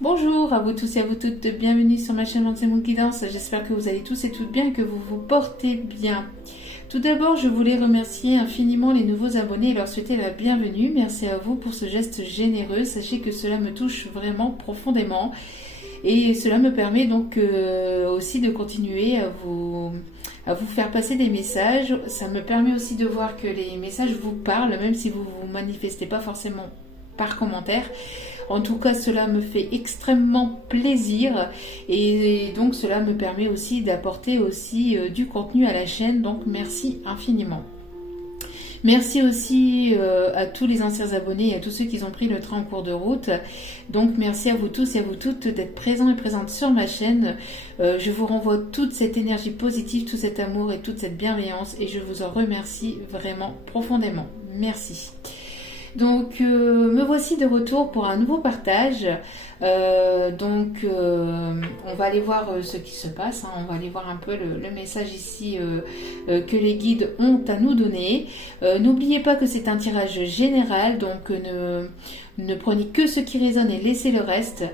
Bonjour à vous tous et à vous toutes, bienvenue sur ma chaîne Monty Monkey Dance. J'espère que vous allez tous et toutes bien et que vous vous portez bien. Tout d'abord, je voulais remercier infiniment les nouveaux abonnés et leur souhaiter la bienvenue. Merci à vous pour ce geste généreux. Sachez que cela me touche vraiment profondément et cela me permet donc aussi de continuer à vous faire passer des messages. Ça me permet aussi de voir que les messages vous parlent, même si vous ne vous manifestez pas forcément par commentaire. En tout cas, cela me fait extrêmement plaisir et donc cela me permet aussi d'apporter aussi du contenu à la chaîne. Donc merci infiniment. Merci aussi à tous les anciens abonnés et à tous ceux qui ont pris le train en cours de route. Donc merci à vous tous et à vous toutes d'être présents et présentes sur ma chaîne. Je vous renvoie toute cette énergie positive, tout cet amour et toute cette bienveillance et je vous en remercie vraiment profondément. Merci. Donc me voici de retour pour un nouveau partage. On va aller voir ce qui se passe, hein. On va aller voir un peu le message ici que les guides ont à nous donner. N'oubliez pas que c'est un tirage général, donc ne prenez que ce qui résonne et laissez le reste.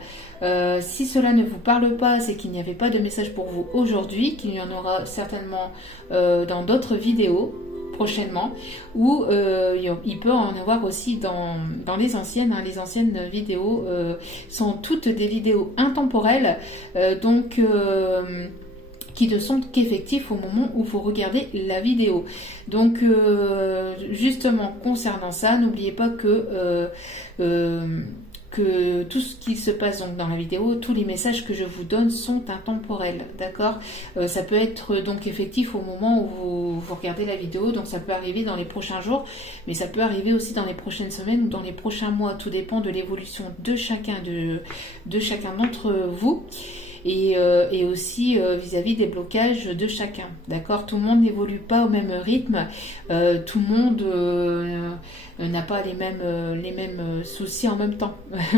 Si cela ne vous parle pas, c'est qu'il n'y avait pas de message pour vous aujourd'hui, qu'il y en aura certainement dans d'autres vidéos prochainement, ou il peut en avoir aussi dans les anciennes. Hein. Les anciennes vidéos sont toutes des vidéos intemporelles, qui ne sont qu'effectifs au moment où vous regardez la vidéo. Donc justement concernant ça, n'oubliez pas que tout ce qui se passe donc dans la vidéo, tous les messages que je vous donne sont intemporels, d'accord. Ça peut être donc effectif au moment où vous regardez la vidéo, donc ça peut arriver dans les prochains jours, mais ça peut arriver aussi dans les prochaines semaines ou dans les prochains mois, tout dépend de l'évolution de chacun d'entre vous. Et aussi vis-à-vis des blocages de chacun, d'accord. Tout le monde n'évolue pas au même rythme, tout le monde n'a pas les mêmes soucis en même temps.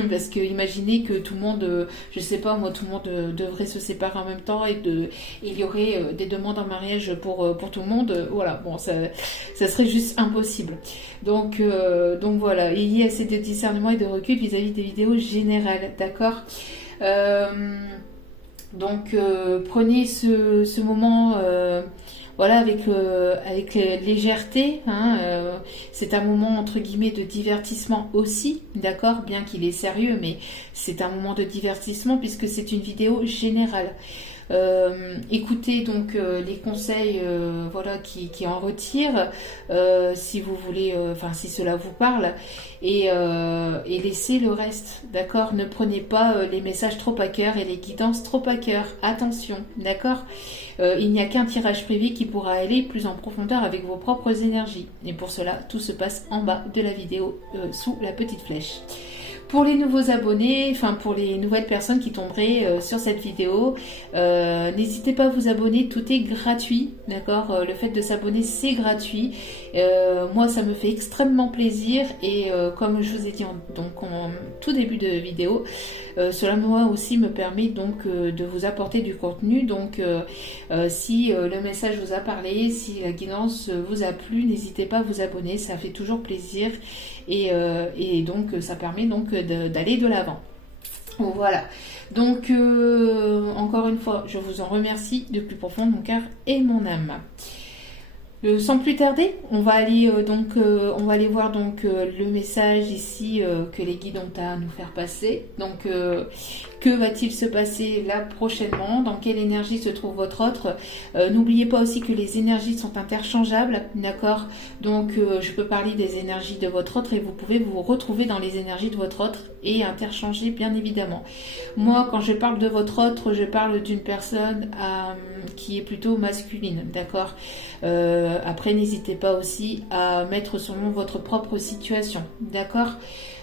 Parce que imaginez que tout le monde, je sais pas moi, tout le monde devrait se séparer en même temps et il y aurait des demandes en mariage pour tout le monde. Voilà, bon, ça serait juste impossible. Donc voilà, il y a assez de discernement et de recul vis-à-vis des vidéos générales, d'accord. Donc prenez ce moment voilà avec légèreté, hein, c'est un moment entre guillemets de divertissement aussi, d'accord, bien qu'il est sérieux, mais c'est un moment de divertissement puisque c'est une vidéo générale. Écoutez donc les conseils voilà qui en retirent si vous voulez, si cela vous parle, et laissez le reste, d'accord. Ne prenez pas les messages trop à cœur et les guidances trop à cœur, attention, d'accord. Il n'y a qu'un tirage privé qui pourra aller plus en profondeur avec vos propres énergies, et pour cela tout se passe en bas de la vidéo sous la petite flèche. Pour les nouveaux abonnés, pour les nouvelles personnes qui tomberaient sur cette vidéo, n'hésitez pas à vous abonner, tout est gratuit, d'accord. Le fait de s'abonner, c'est gratuit. Moi, ça me fait extrêmement plaisir et comme je vous ai dit en tout début de vidéo, cela moi aussi me permet donc de vous apporter du contenu. Donc si le message vous a parlé, si la guidance vous a plu, n'hésitez pas à vous abonner, ça fait toujours plaisir et donc ça permet donc d'aller de l'avant. Voilà, donc encore une fois, je vous en remercie du plus profond de mon cœur et de mon âme. Sans plus tarder, on va aller voir donc le message ici que les guides ont à nous faire passer. Donc que va-t-il se passer là prochainement? Dans quelle énergie se trouve votre autre? N'oubliez pas aussi que les énergies sont interchangeables, d'accord. Donc je peux parler des énergies de votre autre et vous pouvez vous retrouver dans les énergies de votre autre et interchanger bien évidemment. Moi, quand je parle de votre autre, je parle d'une personne qui est plutôt masculine, d'accord. Après, n'hésitez pas aussi à mettre selon votre propre situation, d'accord.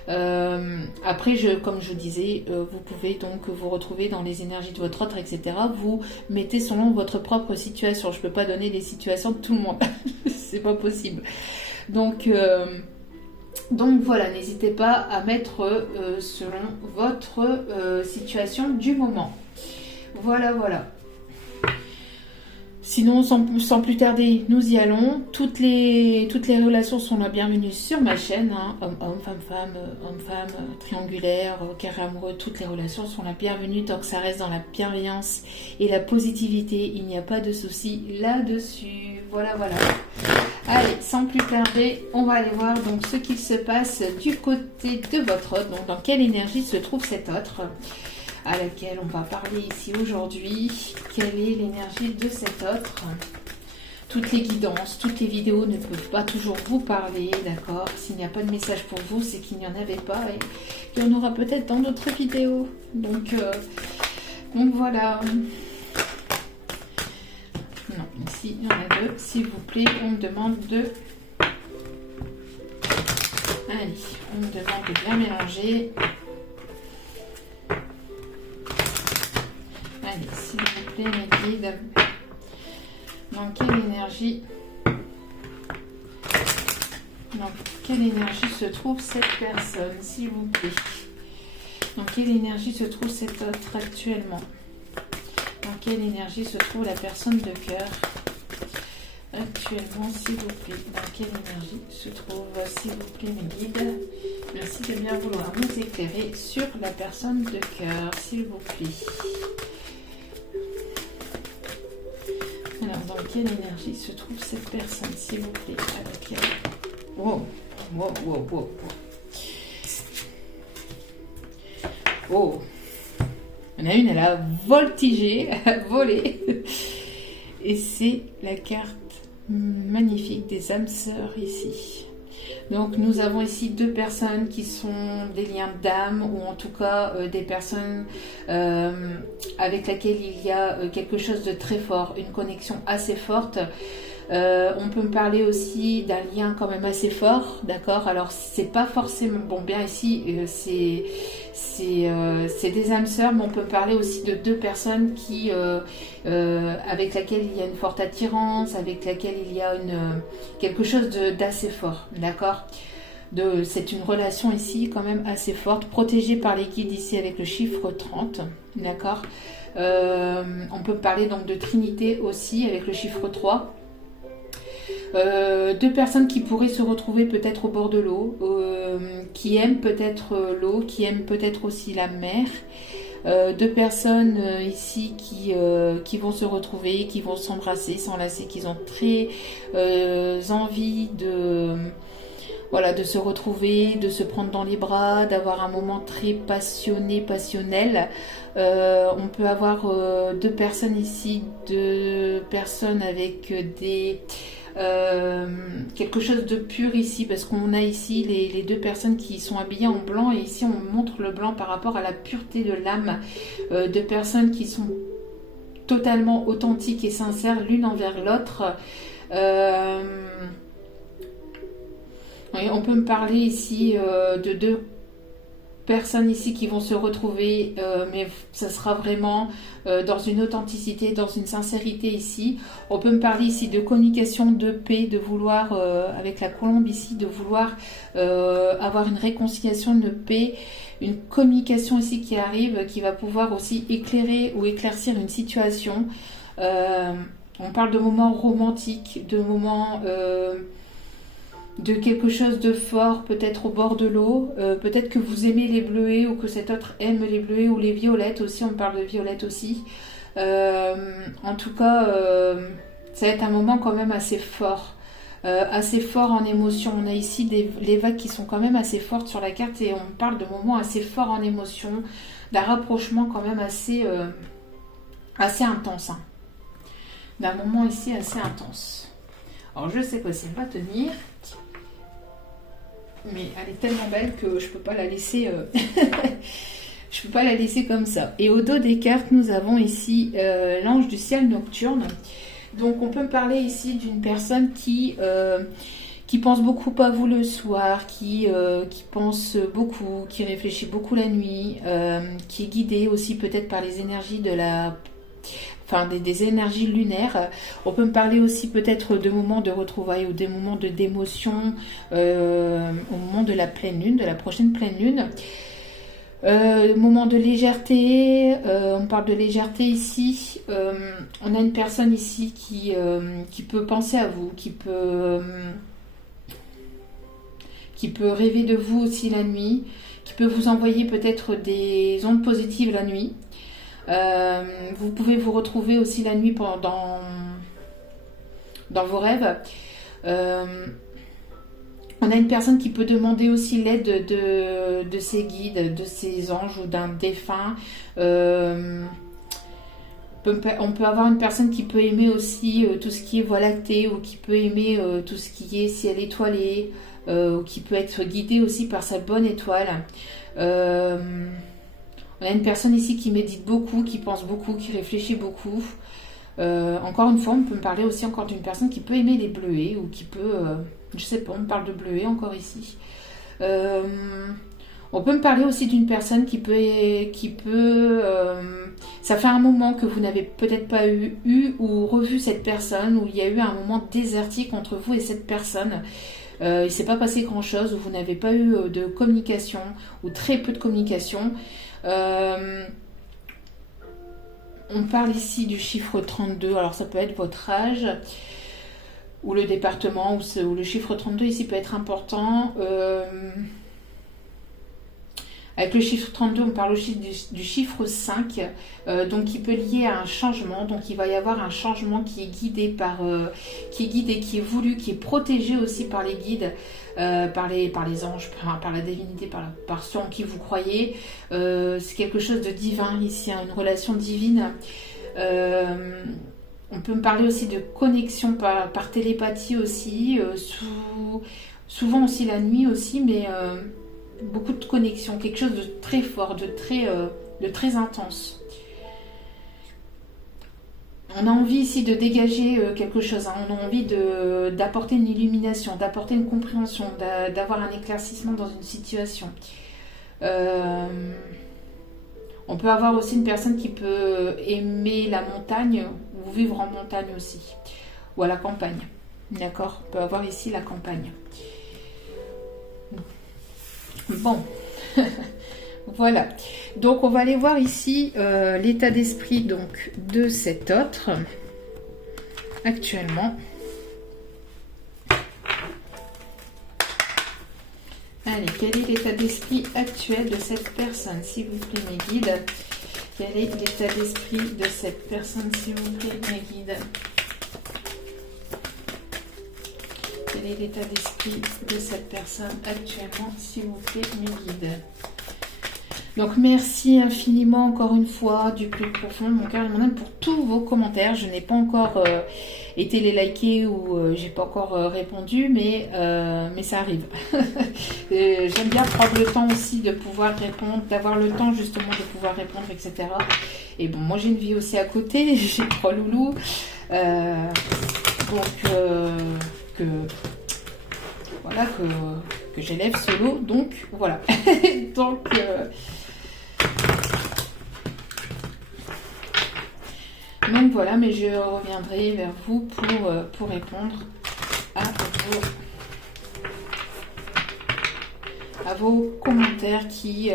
Après, comme je disais, vous pouvez donc vous retrouver dans les énergies de votre autre, etc. Vous mettez selon votre propre situation. Je peux pas donner les situations de tout le monde, c'est pas possible. Donc voilà, n'hésitez pas à mettre selon votre situation du moment. Voilà. Sinon, sans plus tarder, nous y allons. Toutes les relations sont la bienvenue sur ma chaîne. Hein. Homme, femme, triangulaire, carré amoureux, toutes les relations sont la bienvenue tant que ça reste dans la bienveillance et la positivité. Il n'y a pas de souci là-dessus. Voilà, voilà. Allez, sans plus tarder, on va aller voir donc ce qu'il se passe du côté de votre autre. Donc, dans quelle énergie se trouve cet autre à laquelle on va parler ici aujourd'hui. Quelle est l'énergie de cet autre? Toutes les guidances, toutes les vidéos ne peuvent pas toujours vous parler, d'accord? S'il n'y a pas de message pour vous, c'est qu'il n'y en avait pas et il y en aura peut-être dans d'autres vidéos. Donc voilà. Non, ici il y en a deux. S'il vous plaît, on me demande de... Allez, on me demande de bien mélanger. Allez, s'il vous plaît, mes guides, dans quelle énergie se trouve cette personne, s'il vous plaît? Dans quelle énergie se trouve cet autre actuellement? Dans quelle énergie se trouve la personne de cœur actuellement, s'il vous plaît? Dans quelle énergie se trouve, s'il vous plaît, mes guides? Merci de bien vouloir nous éclairer sur la personne de cœur, s'il vous plaît. Alors, dans quelle énergie se trouve cette personne, s'il vous plaît, avec elle? Wow, wow, wow, wow. Oh, il y en a une, elle a voltigé, elle a volé. Et c'est la carte magnifique des âmes sœurs ici. Donc nous avons ici deux personnes qui sont des liens d'âme ou en tout cas des personnes avec lesquelles il y a quelque chose de très fort, une connexion assez forte. On peut me parler aussi d'un lien quand même assez fort, d'accord? Alors c'est pas forcément, bon bien ici c'est des âmes sœurs, mais on peut me parler aussi de deux personnes qui avec laquelle il y a une forte attirance, avec laquelle il y a quelque chose d'assez fort, d'accord? C'est une relation ici quand même assez forte, protégée par les guides ici avec le chiffre 30, d'accord? On peut parler donc de Trinité aussi avec le chiffre 3. Deux personnes qui pourraient se retrouver peut-être au bord de l'eau, qui aiment peut-être l'eau, qui aiment peut-être aussi la mer. Deux personnes ici qui vont se retrouver, qui vont s'embrasser, s'enlacer, qui ont très envie de se retrouver, de se prendre dans les bras, d'avoir un moment très passionné, passionnel. On peut avoir deux personnes ici, deux personnes avec quelque chose de pur ici, parce qu'on a ici les deux personnes qui sont habillées en blanc et ici on montre le blanc par rapport à la pureté de l'âme, deux personnes qui sont totalement authentiques et sincères l'une envers l'autre. On peut me parler ici de deux personnes ici qui vont se retrouver, mais ça sera vraiment dans une authenticité, dans une sincérité ici. On peut me parler ici de communication, de paix, de vouloir, avec la colombe ici, de vouloir avoir une réconciliation, de paix, une communication ici qui arrive, qui va pouvoir aussi éclairer ou éclaircir une situation. On parle de moments romantiques, de moments... de quelque chose de fort, peut-être au bord de l'eau, peut-être que vous aimez les bleuets ou que cet autre aime les bleuets ou les violettes aussi, on parle de violettes aussi. En tout cas, ça va être un moment quand même assez fort en émotion. On a ici les vagues qui sont quand même assez fortes sur la carte et on parle de moments assez forts en émotion, d'un rapprochement quand même assez intense, hein. D'un moment ici assez intense. Alors je sais pas si elle va tenir, mais elle est tellement belle que je peux pas la laisser je peux pas la laisser comme ça. Et au dos des cartes, nous avons ici l'ange du ciel nocturne. Donc on peut me parler ici d'une personne qui pense beaucoup à vous le soir, qui pense beaucoup, qui réfléchit beaucoup la nuit, qui est guidée aussi peut-être par les énergies des énergies lunaires. On peut me parler aussi peut-être de moments de retrouvailles ou des moments d'émotion au moment de la pleine lune, de la prochaine pleine lune. Moment de légèreté, on parle de légèreté ici. On a une personne ici qui peut penser à vous, qui peut rêver de vous aussi la nuit, qui peut vous envoyer peut-être des ondes positives la nuit. Vous pouvez vous retrouver aussi la nuit dans vos rêves. On a une personne qui peut demander aussi l'aide de ses guides, de ses anges ou d'un défunt. On peut avoir une personne qui peut aimer aussi tout ce qui est voie lactée, ou qui peut aimer tout ce qui est ciel étoilé, ou qui peut être guidée aussi par sa bonne étoile. On a une personne ici qui médite beaucoup, qui pense beaucoup, qui réfléchit beaucoup. Encore une fois, on peut me parler aussi encore d'une personne qui peut aimer les bleuets, ou qui peut... je sais pas, on me parle de bleuets encore ici. On peut me parler aussi d'une personne qui peut ça fait un moment que vous n'avez peut-être pas eu ou revu cette personne, où il y a eu un moment désertique entre vous et cette personne. Il ne s'est pas passé grand-chose, où vous n'avez pas eu de communication, ou très peu de communication. On parle ici du chiffre 32, alors ça peut être votre âge, ou le département, ou le chiffre 32 ici peut être important. Avec le chiffre 32, on parle aussi du chiffre 5, donc qui peut lier à un changement. Donc il va y avoir un changement qui est guidé qui est guidé, qui est voulu, qui est protégé aussi par les guides, par les anges, par la divinité, par ceux en qui vous croyez. C'est quelque chose de divin ici, hein, une relation divine. On peut me parler aussi de connexion par télépathie aussi, souvent aussi la nuit aussi, mais beaucoup de connexion, quelque chose de très fort, de très intense. On a envie ici de dégager quelque chose, hein. On a envie d'apporter une illumination, d'apporter une compréhension, d'avoir un éclaircissement dans une situation. On peut avoir aussi une personne qui peut aimer la montagne, ou vivre en montagne aussi, ou à la campagne. D'accord ? On peut avoir ici la campagne. Bon, voilà. Donc on va aller voir ici l'état d'esprit donc de cet autre actuellement. Allez, quel est l'état d'esprit actuel de cette personne, s'il vous plaît, mes guides? Quel est l'état d'esprit de cette personne, s'il vous plaît, mes guides? Quel est l'état d'esprit de cette personne actuellement, s'il vous plaît, mes guides? Donc, merci infiniment, encore une fois, du plus profond de mon cœur et de mon âme, pour tous vos commentaires. Je n'ai pas encore été les liker, ou j'ai pas encore répondu, mais ça arrive. J'aime bien prendre le temps aussi de pouvoir répondre, d'avoir le temps justement de pouvoir répondre, etc. Et bon, moi j'ai une vie aussi à côté, j'ai 3 loulous. Voilà, que j'élève solo, donc voilà. Donc voilà, mais je reviendrai vers vous pour répondre à vos commentaires qui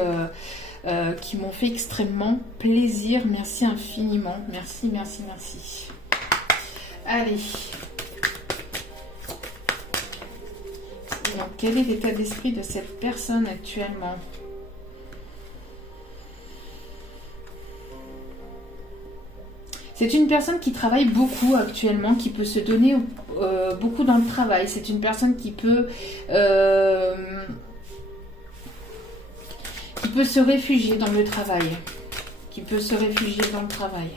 m'ont fait extrêmement plaisir. Merci infiniment. Merci, merci, merci. Allez. Donc, quel est l'état d'esprit de cette personne actuellement? C'est une personne qui travaille beaucoup actuellement, qui peut se donner beaucoup dans le travail. C'est une personne qui peut se réfugier dans le travail. Qui peut se réfugier dans le travail.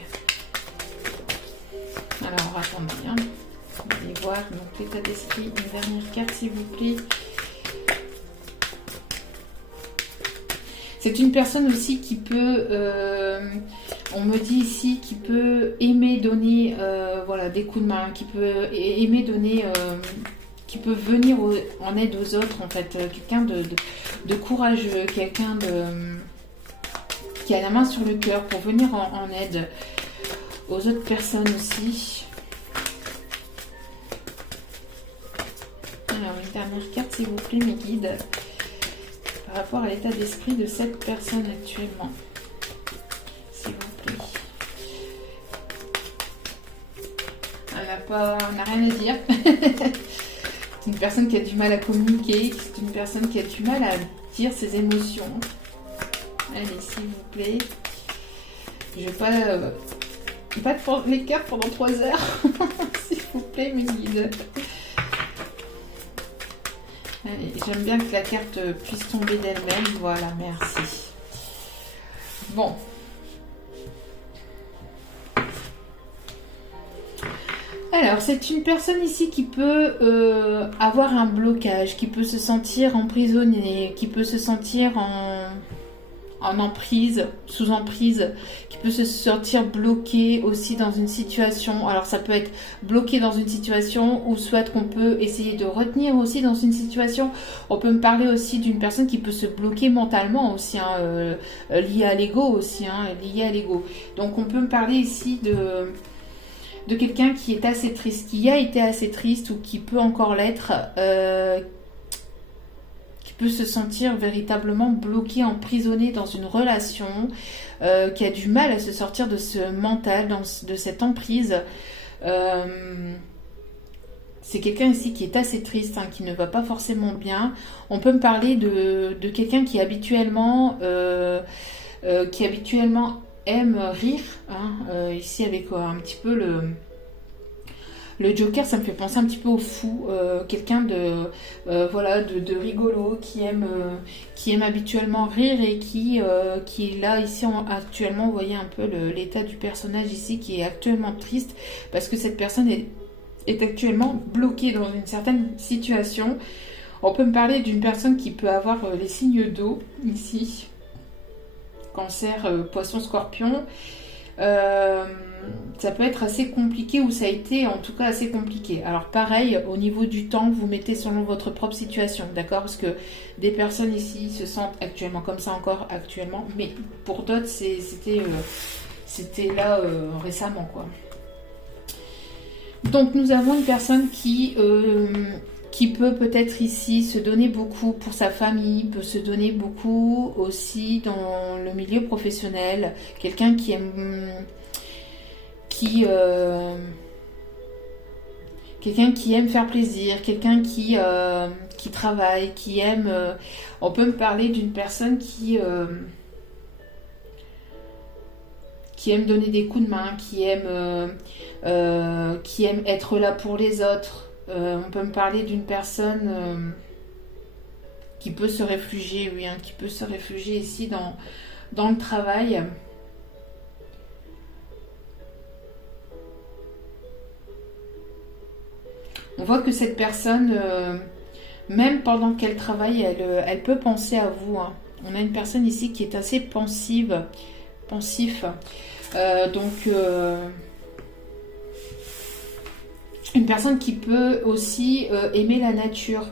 Alors, attendez, hein. On va aller voir donc l'état d'esprit. Une dernière carte, s'il vous plaît. C'est une personne aussi qui peut, on me dit ici, qui peut aimer donner voilà, des coups de main, qui peut aimer donner, qui peut venir en aide aux autres, en fait. Quelqu'un de courageux, quelqu'un qui a la main sur le cœur pour venir en aide aux autres personnes aussi. Alors, une dernière carte, s'il vous plaît, mes guides. par rapport à l'état d'esprit de cette personne actuellement. S'il vous plaît. Elle n'a rien à dire. C'est une personne qui a du mal à communiquer. C'est une personne qui a du mal à dire ses émotions. Allez, s'il vous plaît. Je vais pas te prendre les cartes pendant 3 heures. S'il vous plaît, mes guides. Allez, j'aime bien que la carte puisse tomber d'elle-même. Voilà, merci. Bon. Alors, c'est une personne ici qui peut avoir un blocage, qui peut se sentir emprisonnée, qui peut se sentir en emprise, sous emprise, qui peut se sentir bloqué aussi dans une situation. Alors, ça peut être bloqué dans une situation ou soit qu'on peut essayer de retenir aussi dans une situation. On peut me parler aussi d'une personne qui peut se bloquer mentalement aussi, hein, liée à l'ego aussi, hein, liée à l'ego. Donc, on peut me parler ici de quelqu'un qui est assez triste, qui a été assez triste ou qui peut encore l'être, qui peut se sentir véritablement bloqué, emprisonné dans une relation, qui a du mal à se sortir de ce mental, de cette emprise. C'est quelqu'un ici qui est assez triste, hein, qui ne va pas forcément bien. On peut me parler de quelqu'un qui habituellement aime rire, hein, ici avec un petit peu le Joker, ça me fait penser un petit peu au fou, quelqu'un de rigolo qui aime habituellement rire et qui est là ici actuellement. Vous voyez un peu l'état du personnage ici qui est actuellement triste parce que cette personne est actuellement bloquée dans une certaine situation. On peut me parler d'une personne qui peut avoir les signes d'eau ici. Cancer, poisson, scorpion, ça peut être assez compliqué ou ça a été en tout cas assez compliqué. Alors pareil, au niveau du temps, vous mettez selon votre propre situation, d'accord? Parce que des personnes ici se sentent actuellement comme ça encore actuellement, mais pour d'autres c'était là récemment, quoi. Donc nous avons une personne qui peut peut-être ici se donner beaucoup pour sa famille, peut se donner beaucoup aussi dans le milieu professionnel, quelqu'un qui aime faire plaisir, quelqu'un qui travaille, qui aime. On peut me parler d'une personne qui aime donner des coups de main, qui aime être là pour les autres. On peut me parler d'une personne qui peut se réfugier, oui, hein, qui peut se réfugier ici dans le travail. On voit que cette personne, même pendant qu'elle travaille, elle peut penser à vous, hein. On a une personne ici qui est assez pensif. Une personne qui peut aussi aimer la nature.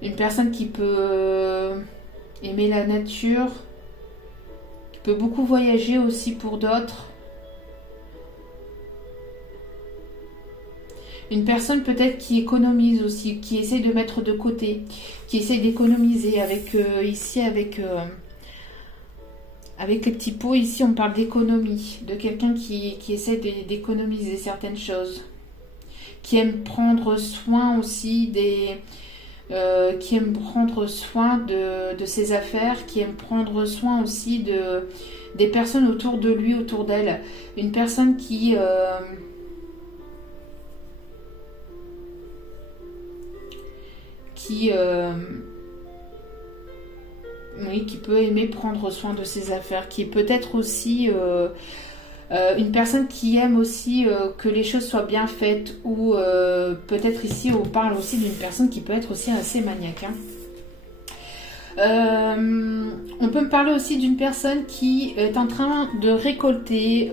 Une personne qui peut aimer la nature, qui peut beaucoup voyager aussi pour d'autres. Une personne peut-être qui économise aussi, qui essaie de mettre de côté, qui essaie d'économiser avec les petits pots. Ici, on parle d'économie, de quelqu'un qui essaie d'économiser certaines choses, qui aime prendre soin aussi qui aime prendre soin de ses affaires, qui aime prendre soin aussi des personnes autour de lui, autour d'elle. Une personne qui peut aimer prendre soin de ses affaires, qui est peut-être aussi une personne qui aime aussi que les choses soient bien faites, ou peut-être ici on parle aussi d'une personne qui peut être aussi assez maniaque, hein. On peut me parler aussi d'une personne qui est en train de récolter,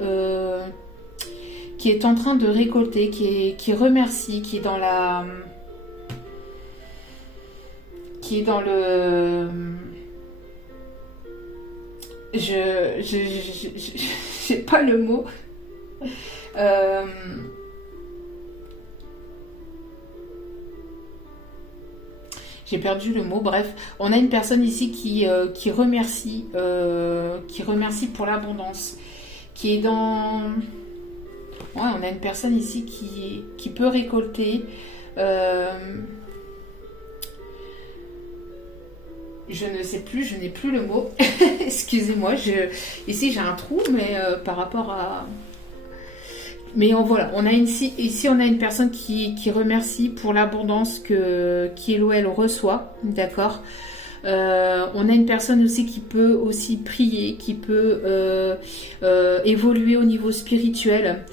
qui remercie, qui est dans le... J'ai pas le mot. J'ai perdu le mot. Bref, on a une personne ici qui remercie pour l'abondance, qui est dans... Ouais, on a une personne ici qui peut récolter. Je ne sais plus, je n'ai plus le mot. Excusez-moi, ici j'ai un trou, mais par rapport à... Mais voilà, ici on a une personne qui remercie pour l'abondance qu'il ou elle reçoit, d'accord. On a une personne aussi qui peut aussi prier, qui peut évoluer au niveau spirituel.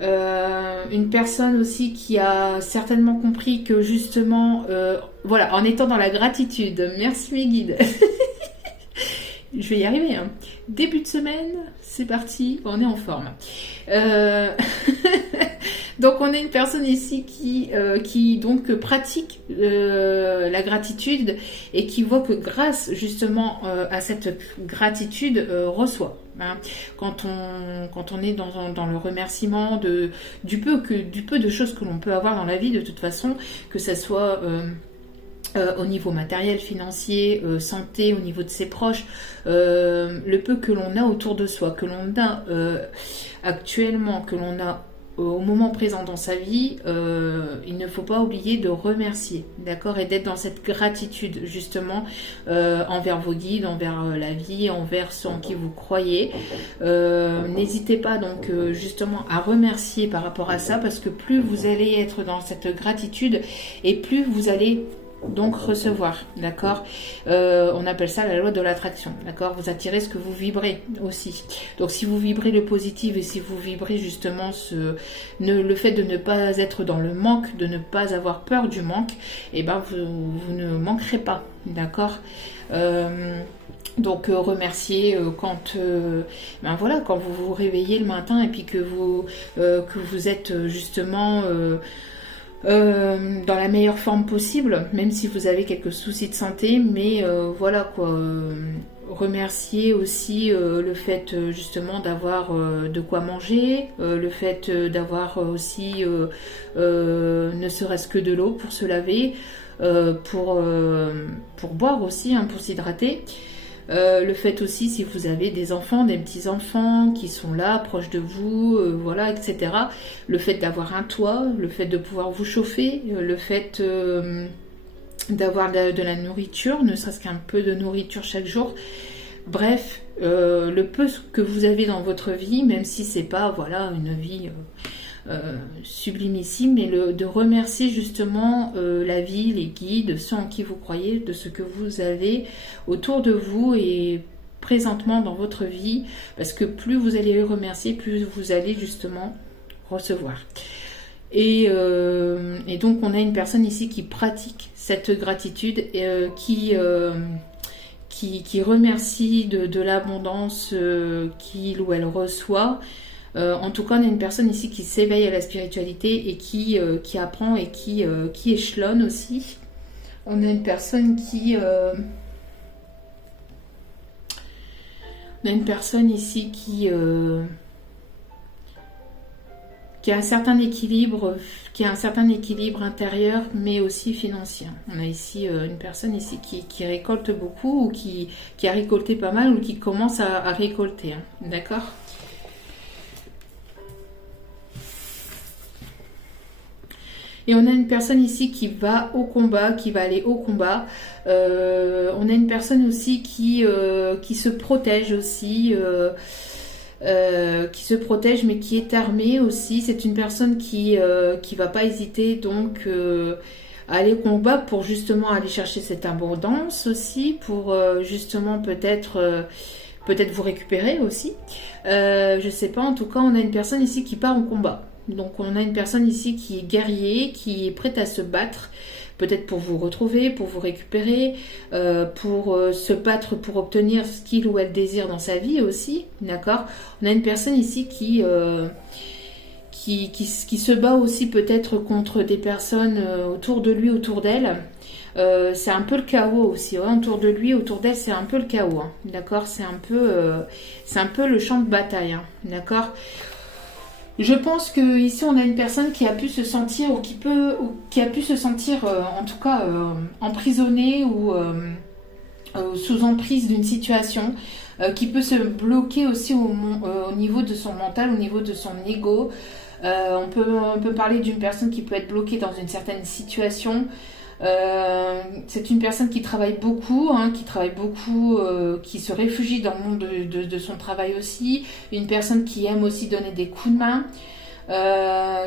Une personne aussi qui a certainement compris que justement, voilà, en étant dans la gratitude, merci mes guides. Je vais y arriver, hein. Début de semaine, c'est parti, on est en forme. Donc on a une personne ici qui donc pratique la gratitude et qui voit que grâce justement à cette gratitude reçoit. Hein. Quand on est dans le remerciement du peu de choses que l'on peut avoir dans la vie de toute façon, que ça soit au niveau matériel, financier, santé, au niveau de ses proches, le peu que l'on a autour de soi, que l'on a actuellement, que l'on a au moment présent dans sa vie, il ne faut pas oublier de remercier, d'accord, et d'être dans cette gratitude justement envers vos guides, envers la vie, envers ceux en qui vous croyez. N'hésitez pas donc justement à remercier par rapport à ça, parce que plus vous allez être dans cette gratitude et plus vous allez donc recevoir, d'accord. On appelle ça la loi de l'attraction, d'accord. Vous attirez ce que vous vibrez aussi. Donc si vous vibrez le positif et si vous vibrez justement le fait de ne pas être dans le manque, de ne pas avoir peur du manque, et ben vous ne manquerez pas, d'accord. Donc remercier quand voilà, quand vous vous réveillez le matin et puis que vous êtes justement dans la meilleure forme possible, même si vous avez quelques soucis de santé, mais voilà quoi. Remercier aussi le fait justement d'avoir de quoi manger, le fait d'avoir aussi ne serait-ce que de l'eau pour se laver, pour boire aussi, hein, pour s'hydrater. Le fait aussi, si vous avez des enfants, des petits-enfants qui sont là, proches de vous, voilà, etc. Le fait d'avoir un toit, le fait de pouvoir vous chauffer, le fait d'avoir de la nourriture, ne serait-ce qu'un peu de nourriture chaque jour. Bref, le peu que vous avez dans votre vie, même si c'est pas, voilà, une vie... sublimissime, mais de remercier justement la vie, les guides, ceux en qui vous croyez, de ce que vous avez autour de vous et présentement dans votre vie, parce que plus vous allez les remercier, plus vous allez justement recevoir. Et donc on a une personne ici qui pratique cette gratitude et qui remercie de l'abondance qu'il ou elle reçoit. En tout cas, on a une personne ici qui s'éveille à la spiritualité et qui apprend et qui échelonne aussi. On a une personne ici qui a un certain équilibre, intérieur, mais aussi financier. On a ici une personne ici qui récolte beaucoup, ou qui a récolté pas mal, ou qui commence à récolter. Hein. D'accord ? Et on a une personne ici qui va au combat, qui va aller au combat. On a une personne aussi qui se protège aussi, mais qui est armée aussi. C'est une personne qui va pas hésiter donc à aller au combat pour justement aller chercher cette abondance aussi, pour justement peut-être vous récupérer aussi. Je sais pas, en tout cas on a une personne ici qui part au combat. Donc on a une personne ici qui est guerrier, qui est prête à se battre, peut-être pour vous retrouver, pour vous récupérer, pour se battre pour obtenir ce qu'il ou elle désire dans sa vie aussi, d'accord. On a une personne ici qui se bat aussi peut-être contre des personnes autour de lui, autour d'elle. C'est un peu le chaos aussi, ouais, autour de lui, autour d'elle, c'est un peu le chaos, hein, d'accord. C'est un peu le champ de bataille, hein, d'accord. Je pense que ici on a une personne qui a pu se sentir ou qui a pu se sentir en tout cas emprisonnée ou sous emprise d'une situation, qui peut se bloquer aussi au niveau de son mental, au niveau de son ego. On peut parler d'une personne qui peut être bloquée dans une certaine situation. C'est une personne qui travaille beaucoup, qui se réfugie dans le monde de son travail aussi. Une personne qui aime aussi donner des coups de main,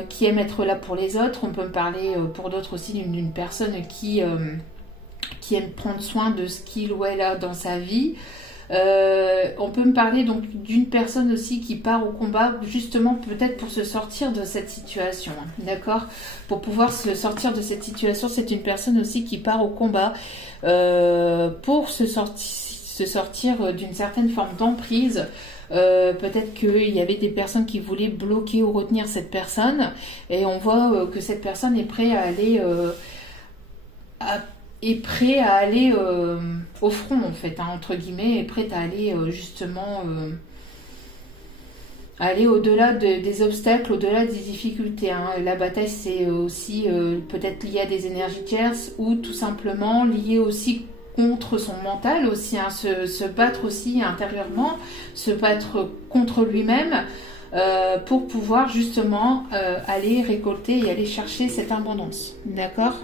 qui aime être là pour les autres. On peut me parler pour d'autres aussi d'une personne qui aime prendre soin de ce qu'il ou elle a dans sa vie. On peut me parler donc d'une personne aussi qui part au combat justement peut-être pour se sortir de cette situation, hein, d'accord, pour pouvoir se sortir de cette situation. C'est une personne aussi qui part au combat pour se sortir d'une certaine forme d'emprise. Peut-être qu'il y avait des personnes qui voulaient bloquer ou retenir cette personne, et on voit que cette personne est prête à aller au front, en fait, hein, entre guillemets, est prête à aller justement aller au-delà des obstacles, au-delà des difficultés, hein. La bataille, c'est aussi peut-être lié à des énergies tierces ou tout simplement lié aussi contre son mental aussi, hein, se battre aussi intérieurement, se battre contre lui-même pour pouvoir justement aller récolter et aller chercher cette abondance. D'accord ?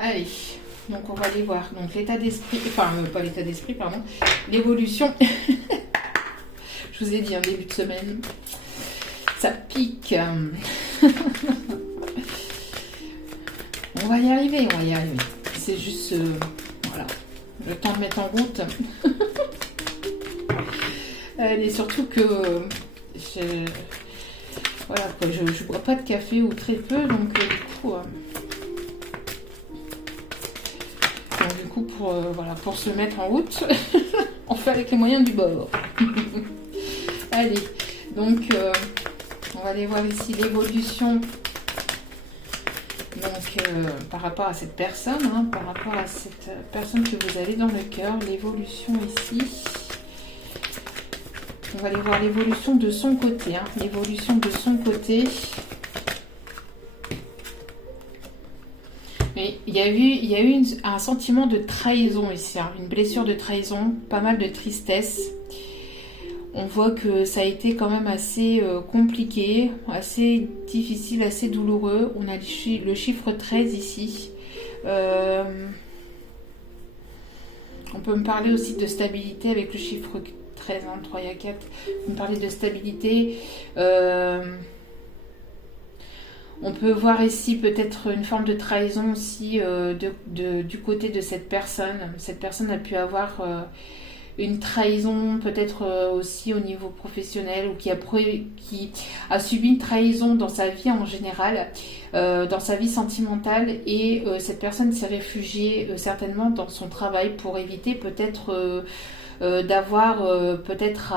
Allez, donc on va aller voir. Donc l'état d'esprit, enfin pas l'état d'esprit, pardon, l'évolution. Je vous ai dit, un début de semaine, ça pique. On va y arriver, C'est juste, voilà, le temps de mettre en route. Et surtout que je bois pas de café ou très peu, donc du coup... pour se mettre en route, on fait avec les moyens du bord. Allez, donc on va aller voir ici l'évolution par rapport à cette personne, hein, par rapport à cette personne que vous avez dans le cœur, l'évolution ici. On va aller voir l'évolution de son côté, hein, l'évolution de son côté. Mais il y a eu un sentiment de trahison ici, hein, une blessure de trahison, pas mal de tristesse. On voit que ça a été quand même assez compliqué, assez difficile, assez douloureux. On a le chiffre 13 ici. On peut me parler aussi de stabilité avec le chiffre 13, hein, 3 et 4. On peut me parler de stabilité. On peut voir ici peut-être une forme de trahison aussi du côté de cette personne. Cette personne a pu avoir une trahison peut-être aussi au niveau professionnel, ou qui a subi une trahison dans sa vie en général, dans sa vie sentimentale, et cette personne s'est réfugiée certainement dans son travail pour éviter peut-être d'avoir peut-être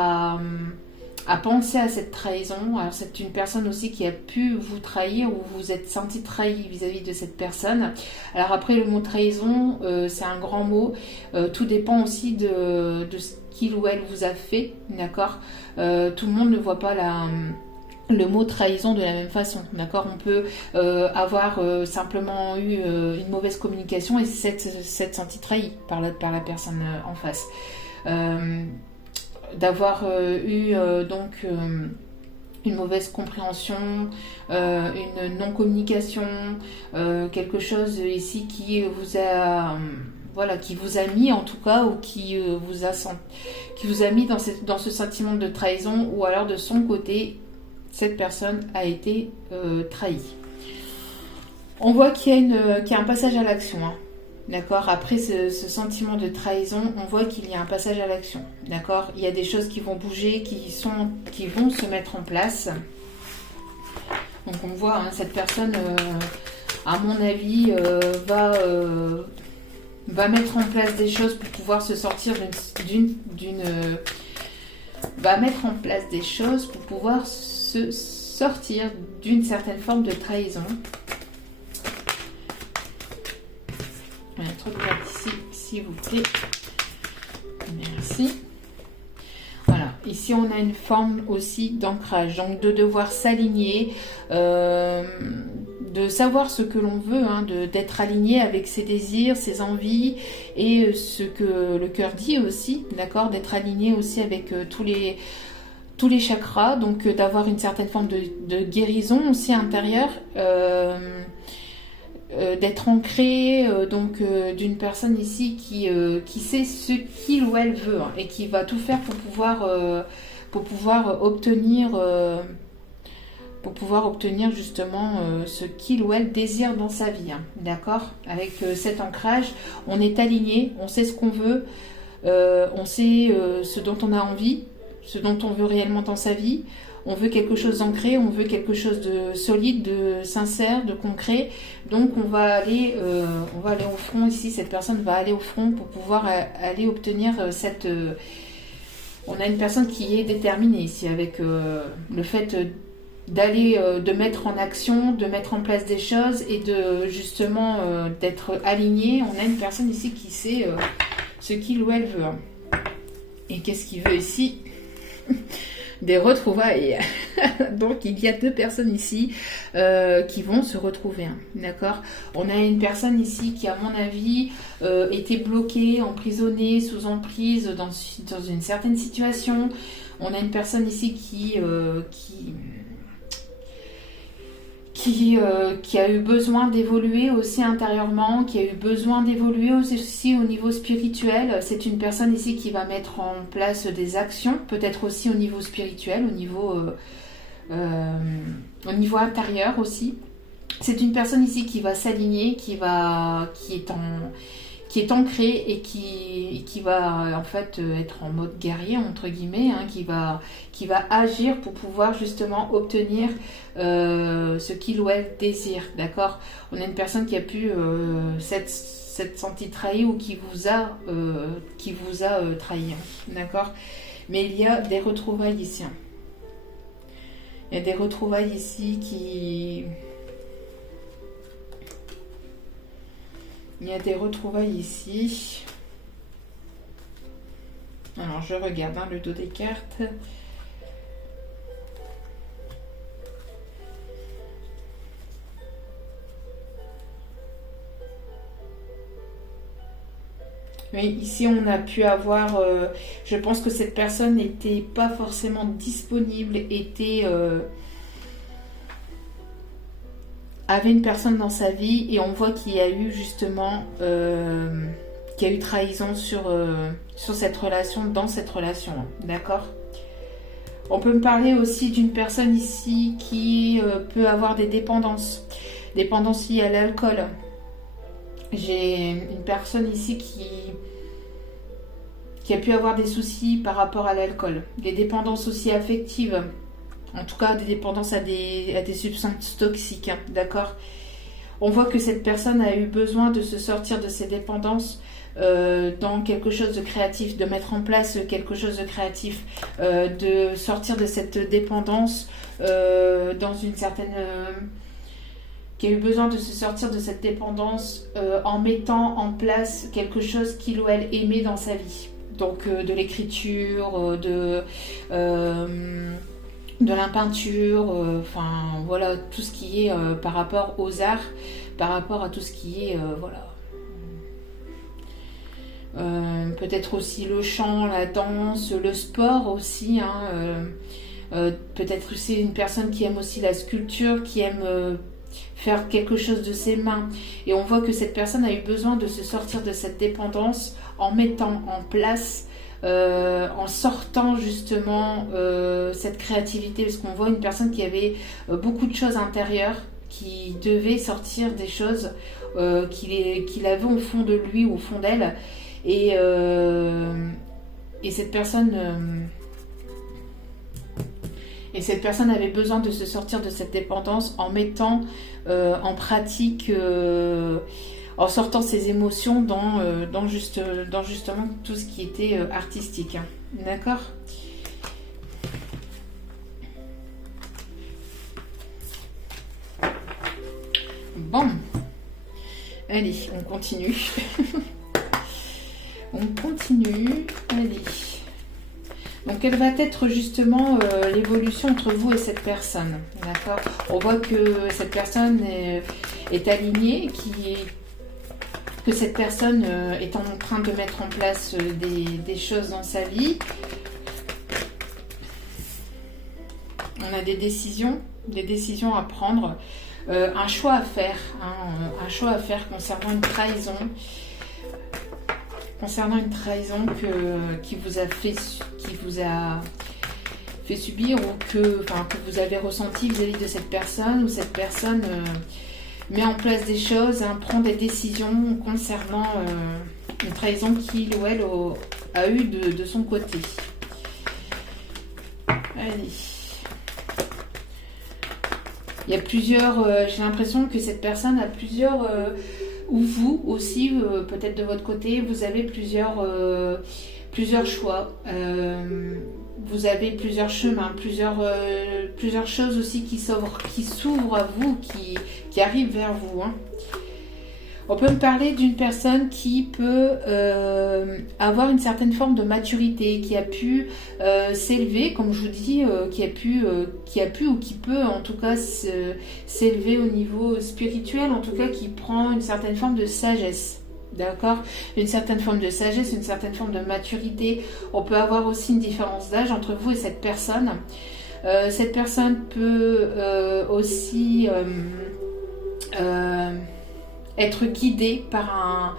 à penser à cette trahison. Alors c'est une personne aussi qui a pu vous trahir, ou vous vous êtes senti trahi vis-à-vis de cette personne. Alors après, le mot trahison, c'est un grand mot. Tout dépend aussi de ce qu'il ou elle vous a fait, d'accord. Tout le monde ne voit pas le mot trahison de la même façon, d'accord. On peut avoir simplement eu une mauvaise communication et s'être senti trahi par la personne en face. D'avoir eu donc une mauvaise compréhension, une non-communication, quelque chose ici qui vous a qui vous a mis en tout cas, ou qui vous a mis dans ce sentiment de trahison, ou alors de son côté, cette personne a été trahie. On voit qu'il y a un passage à l'action, hein. D'accord, après ce sentiment de trahison, on voit qu'il y a un passage à l'action. D'accord, il y a des choses qui vont bouger, qui vont se mettre en place. Donc on voit, hein, cette personne, à mon avis, va mettre en place des choses pour pouvoir se sortir va mettre en place des choses pour pouvoir se sortir d'une certaine forme de trahison. Trop de ici, s'il vous plaît. Merci. Voilà. ici on a une forme aussi d'ancrage, donc de devoir s'aligner, de savoir ce que l'on veut, hein, d'être aligné avec ses désirs, ses envies et ce que le cœur dit aussi, d'accord, d'être aligné aussi avec tous les chakras, donc d'avoir une certaine forme de guérison aussi intérieure, d'être ancré, d'une personne ici qui sait ce qu'il ou elle veut, hein, et qui va tout faire pour pouvoir obtenir justement ce qu'il ou elle désire dans sa vie, hein, d'accord. Avec cet ancrage, on est aligné, on sait ce qu'on veut, on sait ce dont on a envie, ce dont on veut réellement dans sa vie. On veut quelque chose d'ancré, on veut quelque chose de solide, de sincère, de concret. Donc on va aller au front ici. Cette personne va aller au front pour pouvoir aller obtenir cette... on a une personne qui est déterminée ici avec le fait de mettre en action, de mettre en place des choses et de justement d'être aligné. On a une personne ici qui sait ce qu'il ou elle veut. Et qu'est-ce qu'il veut ici? Des retrouvailles. Donc il y a 2 personnes ici qui vont se retrouver, hein, d'accord. On a une personne ici qui, à mon avis, était bloquée, emprisonnée, sous emprise dans une certaine situation. On a une personne ici qui a eu besoin d'évoluer aussi intérieurement, qui a eu besoin d'évoluer aussi au niveau spirituel. C'est une personne ici qui va mettre en place des actions, peut-être aussi au niveau spirituel, au niveau intérieur aussi. C'est une personne ici qui va s'aligner, qui est ancrée et qui va en fait être en mode guerrier entre guillemets, hein, qui va agir pour pouvoir justement obtenir ce qu'il ou elle désire, d'accord. On a une personne qui a pu s'être sentie trahie ou qui vous a trahi, hein, d'accord. Mais il y a des retrouvailles ici, hein. Il y a des retrouvailles ici Il y a des retrouvailles ici. Alors, je regarde le dos des cartes. Oui, ici, on a pu avoir... je pense que cette personne n'était pas forcément disponible, avait une personne dans sa vie et on voit qu'il y a eu justement qu'il y a eu trahison sur cette relation, dans cette relation, d'accord. On peut me parler aussi d'une personne ici qui peut avoir des dépendances liées à l'alcool. J'ai une personne ici qui a pu avoir des soucis par rapport à l'alcool, des dépendances aussi affectives. En tout cas, des dépendances à des substances toxiques, hein, d'accord. On voit que cette personne a eu besoin de se sortir de ses dépendances dans quelque chose de créatif, de mettre en place quelque chose de créatif, de sortir de cette dépendance dans une certaine... qui a eu besoin de se sortir de cette dépendance en mettant en place quelque chose qu'il ou elle aimait dans sa vie. Donc de l'écriture, de la peinture, enfin voilà, tout ce qui est par rapport aux arts, par rapport à tout ce qui est voilà. Peut-être aussi le chant, la danse, le sport aussi, hein, peut-être aussi une personne qui aime aussi la sculpture, qui aime faire quelque chose de ses mains. Et on voit que cette personne a eu besoin de se sortir de cette dépendance en mettant en place en sortant justement cette créativité, parce qu'on voit une personne qui avait beaucoup de choses intérieures, qui devait sortir des choses qu'il avait au fond de lui ou au fond d'elle, et cette personne avait besoin de se sortir de cette dépendance en mettant en pratique, en sortant ses émotions dans justement tout ce qui était artistique, hein. D'accord. Bon, allez, on continue. On continue, allez. Donc quelle va être justement l'évolution entre vous et cette personne, d'accord? On voit que cette personne est alignée, que cette personne est en train de mettre en place des choses dans sa vie. On a des décisions à prendre, un choix à faire, hein, un choix à faire concernant une trahison. Concernant une trahison qui vous a fait subir ou que vous avez ressenti vis-à-vis de cette personne, ou cette personne met en place des choses, hein, prend des décisions concernant une trahison qu'il ou elle a eu de son côté. Allez. Il y a plusieurs, j'ai l'impression que cette personne a plusieurs, ou vous aussi, peut-être de votre côté, vous avez plusieurs choix. Vous avez plusieurs chemins, plusieurs choses aussi qui s'ouvrent à vous, qui arrivent vers vous. Hein. On peut me parler d'une personne qui peut avoir une certaine forme de maturité, qui a pu s'élever, comme je vous dis, qui a pu ou qui peut en tout cas s'élever au niveau spirituel, en tout cas qui prend une certaine forme de sagesse. D'accord? Une certaine forme de sagesse, une certaine forme de maturité. On peut avoir aussi une différence d'âge entre vous et cette personne. Cette personne peut aussi être guidée par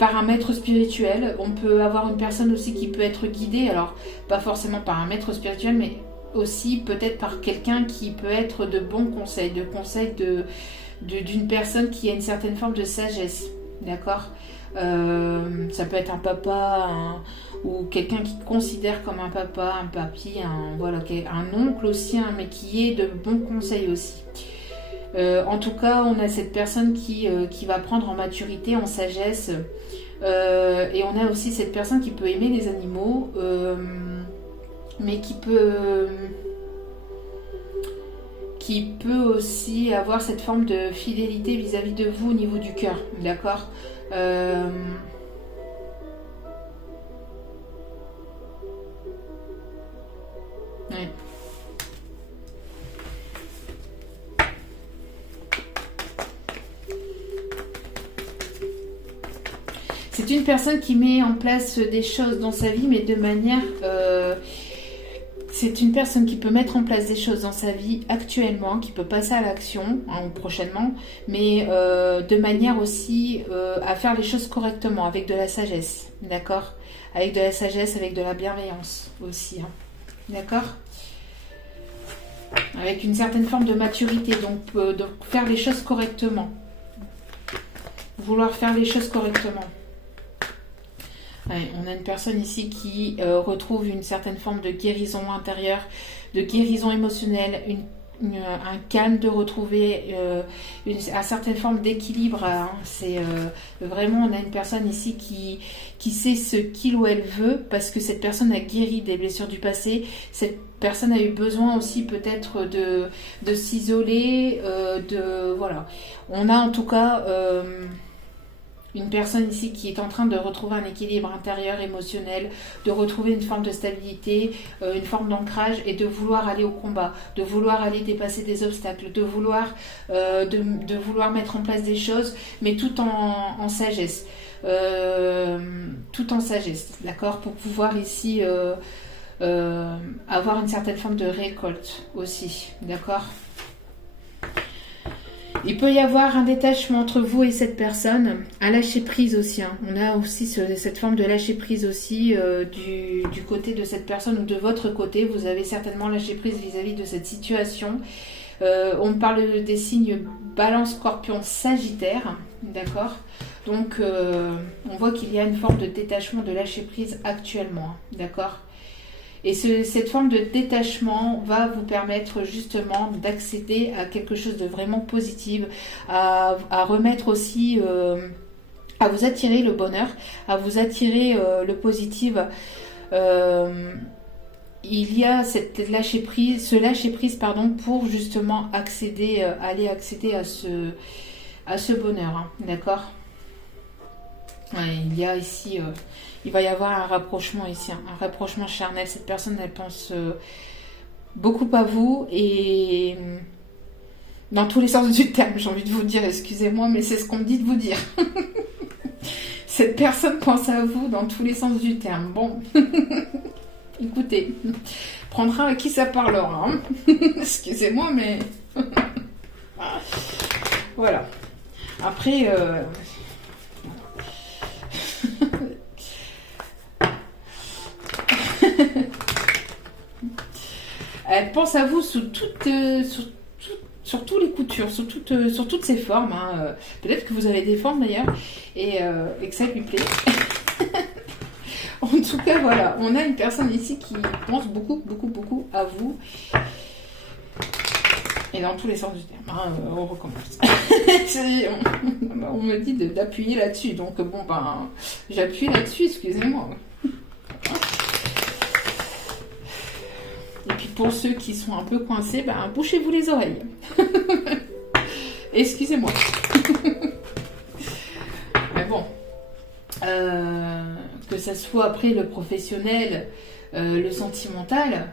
un maître spirituel. On peut avoir une personne aussi qui peut être guidée, alors pas forcément par un maître spirituel, mais aussi peut-être par quelqu'un qui peut être de bons conseils, d'une personne qui a une certaine forme de sagesse. D'accord? Ça peut être un papa, ou quelqu'un qui considère comme un papa, un papy, un oncle aussi, hein, mais qui est de bons conseils aussi. En tout cas, on a cette personne qui va prendre en maturité, en sagesse, et on a aussi cette personne qui peut aimer les animaux, mais qui peut aussi avoir cette forme de fidélité vis-à-vis de vous au niveau du cœur, d'accord? Ouais. C'est une personne qui met en place des choses dans sa vie, mais de manière... c'est une personne qui peut mettre en place des choses dans sa vie actuellement, qui peut passer à l'action, hein, ou prochainement, mais de manière aussi à faire les choses correctement, avec de la sagesse, d'accord? Avec de la sagesse, avec de la bienveillance aussi, hein, d'accord? Avec une certaine forme de maturité, donc faire les choses correctement. Vouloir faire les choses correctement. Ouais, on a une personne ici qui retrouve une certaine forme de guérison intérieure, de guérison émotionnelle, un calme, de retrouver une certaine forme d'équilibre. Hein. C'est vraiment, on a une personne ici qui sait ce qu'il ou elle veut, parce que cette personne a guéri des blessures du passé. Cette personne a eu besoin aussi peut-être de s'isoler, voilà. On a en tout cas... une personne ici qui est en train de retrouver un équilibre intérieur, émotionnel, de retrouver une forme de stabilité, une forme d'ancrage, et de vouloir aller au combat, de vouloir aller dépasser des obstacles, de vouloir mettre en place des choses, mais tout en sagesse. Tout en sagesse, d'accord? Pour pouvoir ici avoir une certaine forme de récolte aussi, d'accord? Il peut y avoir un détachement entre vous et cette personne, un lâcher prise aussi. Hein. On a aussi cette forme de lâcher prise aussi du côté de cette personne, ou de votre côté. Vous avez certainement lâché prise vis-à-vis de cette situation. On parle des signes Balance, Scorpion, Sagittaire, d'accord? Donc on voit qu'il y a une forme de détachement, de lâcher prise actuellement, d'accord? Et cette forme de détachement va vous permettre justement d'accéder à quelque chose de vraiment positif, à remettre aussi, à vous attirer le bonheur, à vous attirer le positif. Il y a ce lâcher prise, pour justement aller accéder à ce bonheur, hein, d'accord? Ouais, il y a ici il va y avoir un rapprochement ici, hein, un rapprochement charnel. Cette personne, elle pense beaucoup à vous et dans tous les sens du terme, j'ai envie de vous dire, excusez-moi, mais c'est ce qu'on me dit de vous dire. Cette personne pense à vous dans tous les sens du terme. Bon, écoutez, prendra à qui ça parlera. Hein. Excusez-moi, mais voilà. Après, elle pense à vous sous sur tous les coutures, sur toutes ses formes. Hein. Peut-être que vous avez des formes d'ailleurs et que ça lui plaît. En tout cas, voilà, on a une personne ici qui pense beaucoup, beaucoup, beaucoup à vous. Et dans tous les sens du terme. Hein, on recommence. On me dit d'appuyer là-dessus. Donc, bon, ben, j'appuie là-dessus, excusez-moi. Et puis, pour ceux qui sont un peu coincés, ben, bouchez-vous les oreilles. Excusez-moi. Mais bon. Que ça soit après le professionnel, le sentimental,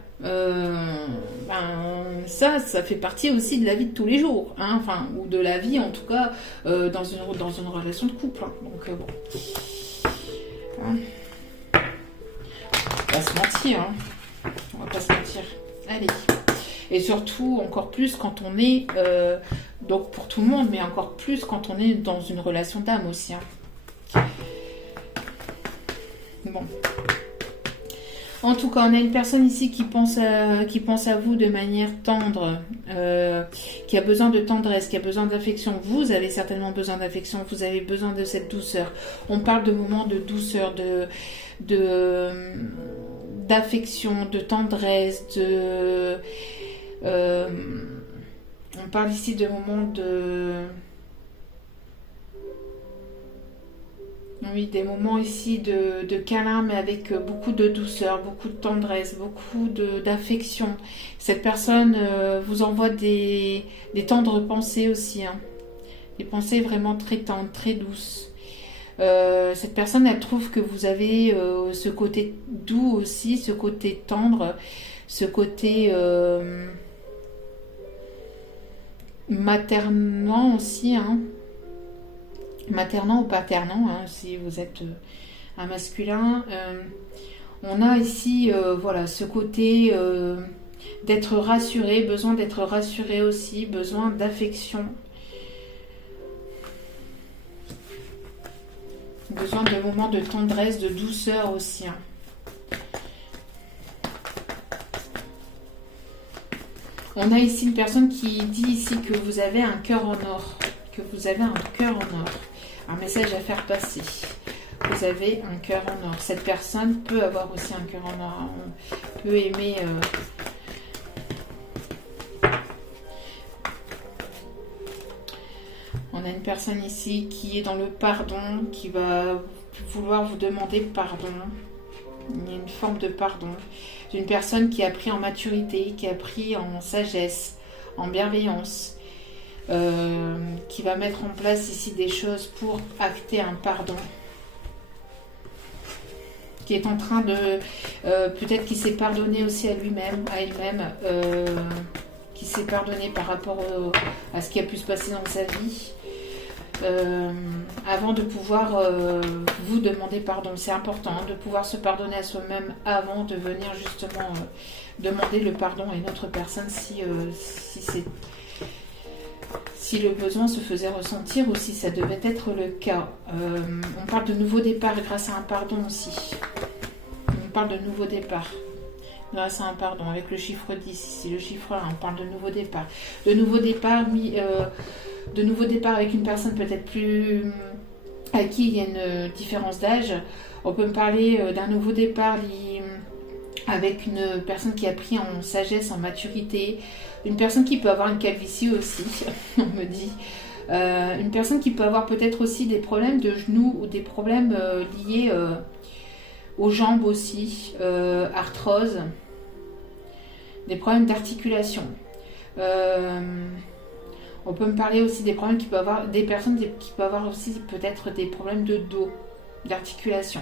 ça fait partie aussi de la vie de tous les jours, hein, enfin, ou de la vie en tout cas dans une relation de couple. Hein, donc bon. Hein. On va pas se mentir, hein. On va pas se mentir. Allez. Et surtout, encore plus quand on est, donc pour tout le monde, mais encore plus quand on est dans une relation d'âme aussi. Hein. Bon. En tout cas, on a une personne ici qui pense à vous de manière tendre, qui a besoin de tendresse, qui a besoin d'affection. Vous avez certainement besoin d'affection, vous avez besoin de cette douceur. On parle de moments de douceur, d'affection, de tendresse, on parle ici de moments Oui, des moments ici de câlin, mais avec beaucoup de douceur, beaucoup de tendresse, beaucoup d'affection. Cette personne vous envoie des tendres pensées aussi. Hein. Des pensées vraiment très tendres, très douces. Cette personne, elle trouve que vous avez ce côté doux aussi, ce côté tendre, ce côté maternant aussi, hein. Maternant ou paternant, hein, si vous êtes un masculin. On a ici voilà, ce côté d'être rassuré, besoin d'être rassuré aussi, besoin d'affection. Besoin de moments de tendresse, de douceur aussi. Hein. On a ici une personne qui dit ici que vous avez un cœur en or. Que vous avez un cœur en or. Un message à faire passer. Vous avez un cœur en or. Cette personne peut avoir aussi un cœur en or. On peut aimer... On a une personne ici qui est dans le pardon, qui va vouloir vous demander pardon. Il y a une forme de pardon. D'une personne qui a pris en maturité, qui a pris en sagesse, en bienveillance. Qui va mettre en place ici des choses pour acter un pardon, qui est en train de peut-être qui s'est pardonné aussi à lui-même, à elle-même, qui s'est pardonné par rapport à ce qui a pu se passer dans sa vie, avant de pouvoir vous demander pardon. C'est important de pouvoir se pardonner à soi-même avant de venir justement demander le pardon à une autre personne si le besoin se faisait ressentir ou si ça devait être le cas. On parle de nouveau départ grâce à un pardon aussi. On parle de nouveau départ grâce à un pardon avec le chiffre 10. Ici, le chiffre 1, on parle de nouveau départ. De nouveau départ avec une personne peut-être plus... à qui il y a une différence d'âge. On peut me parler d'un nouveau départ avec une personne qui a pris en sagesse, en maturité. Une personne qui peut avoir une calvitie aussi, on me dit. Une personne qui peut avoir peut-être aussi des problèmes de genoux ou des problèmes liés aux jambes aussi, arthrose, des problèmes d'articulation. On peut me parler aussi des problèmes qui peuvent avoir, des personnes qui peuvent avoir aussi peut-être des problèmes de dos. d'articulation.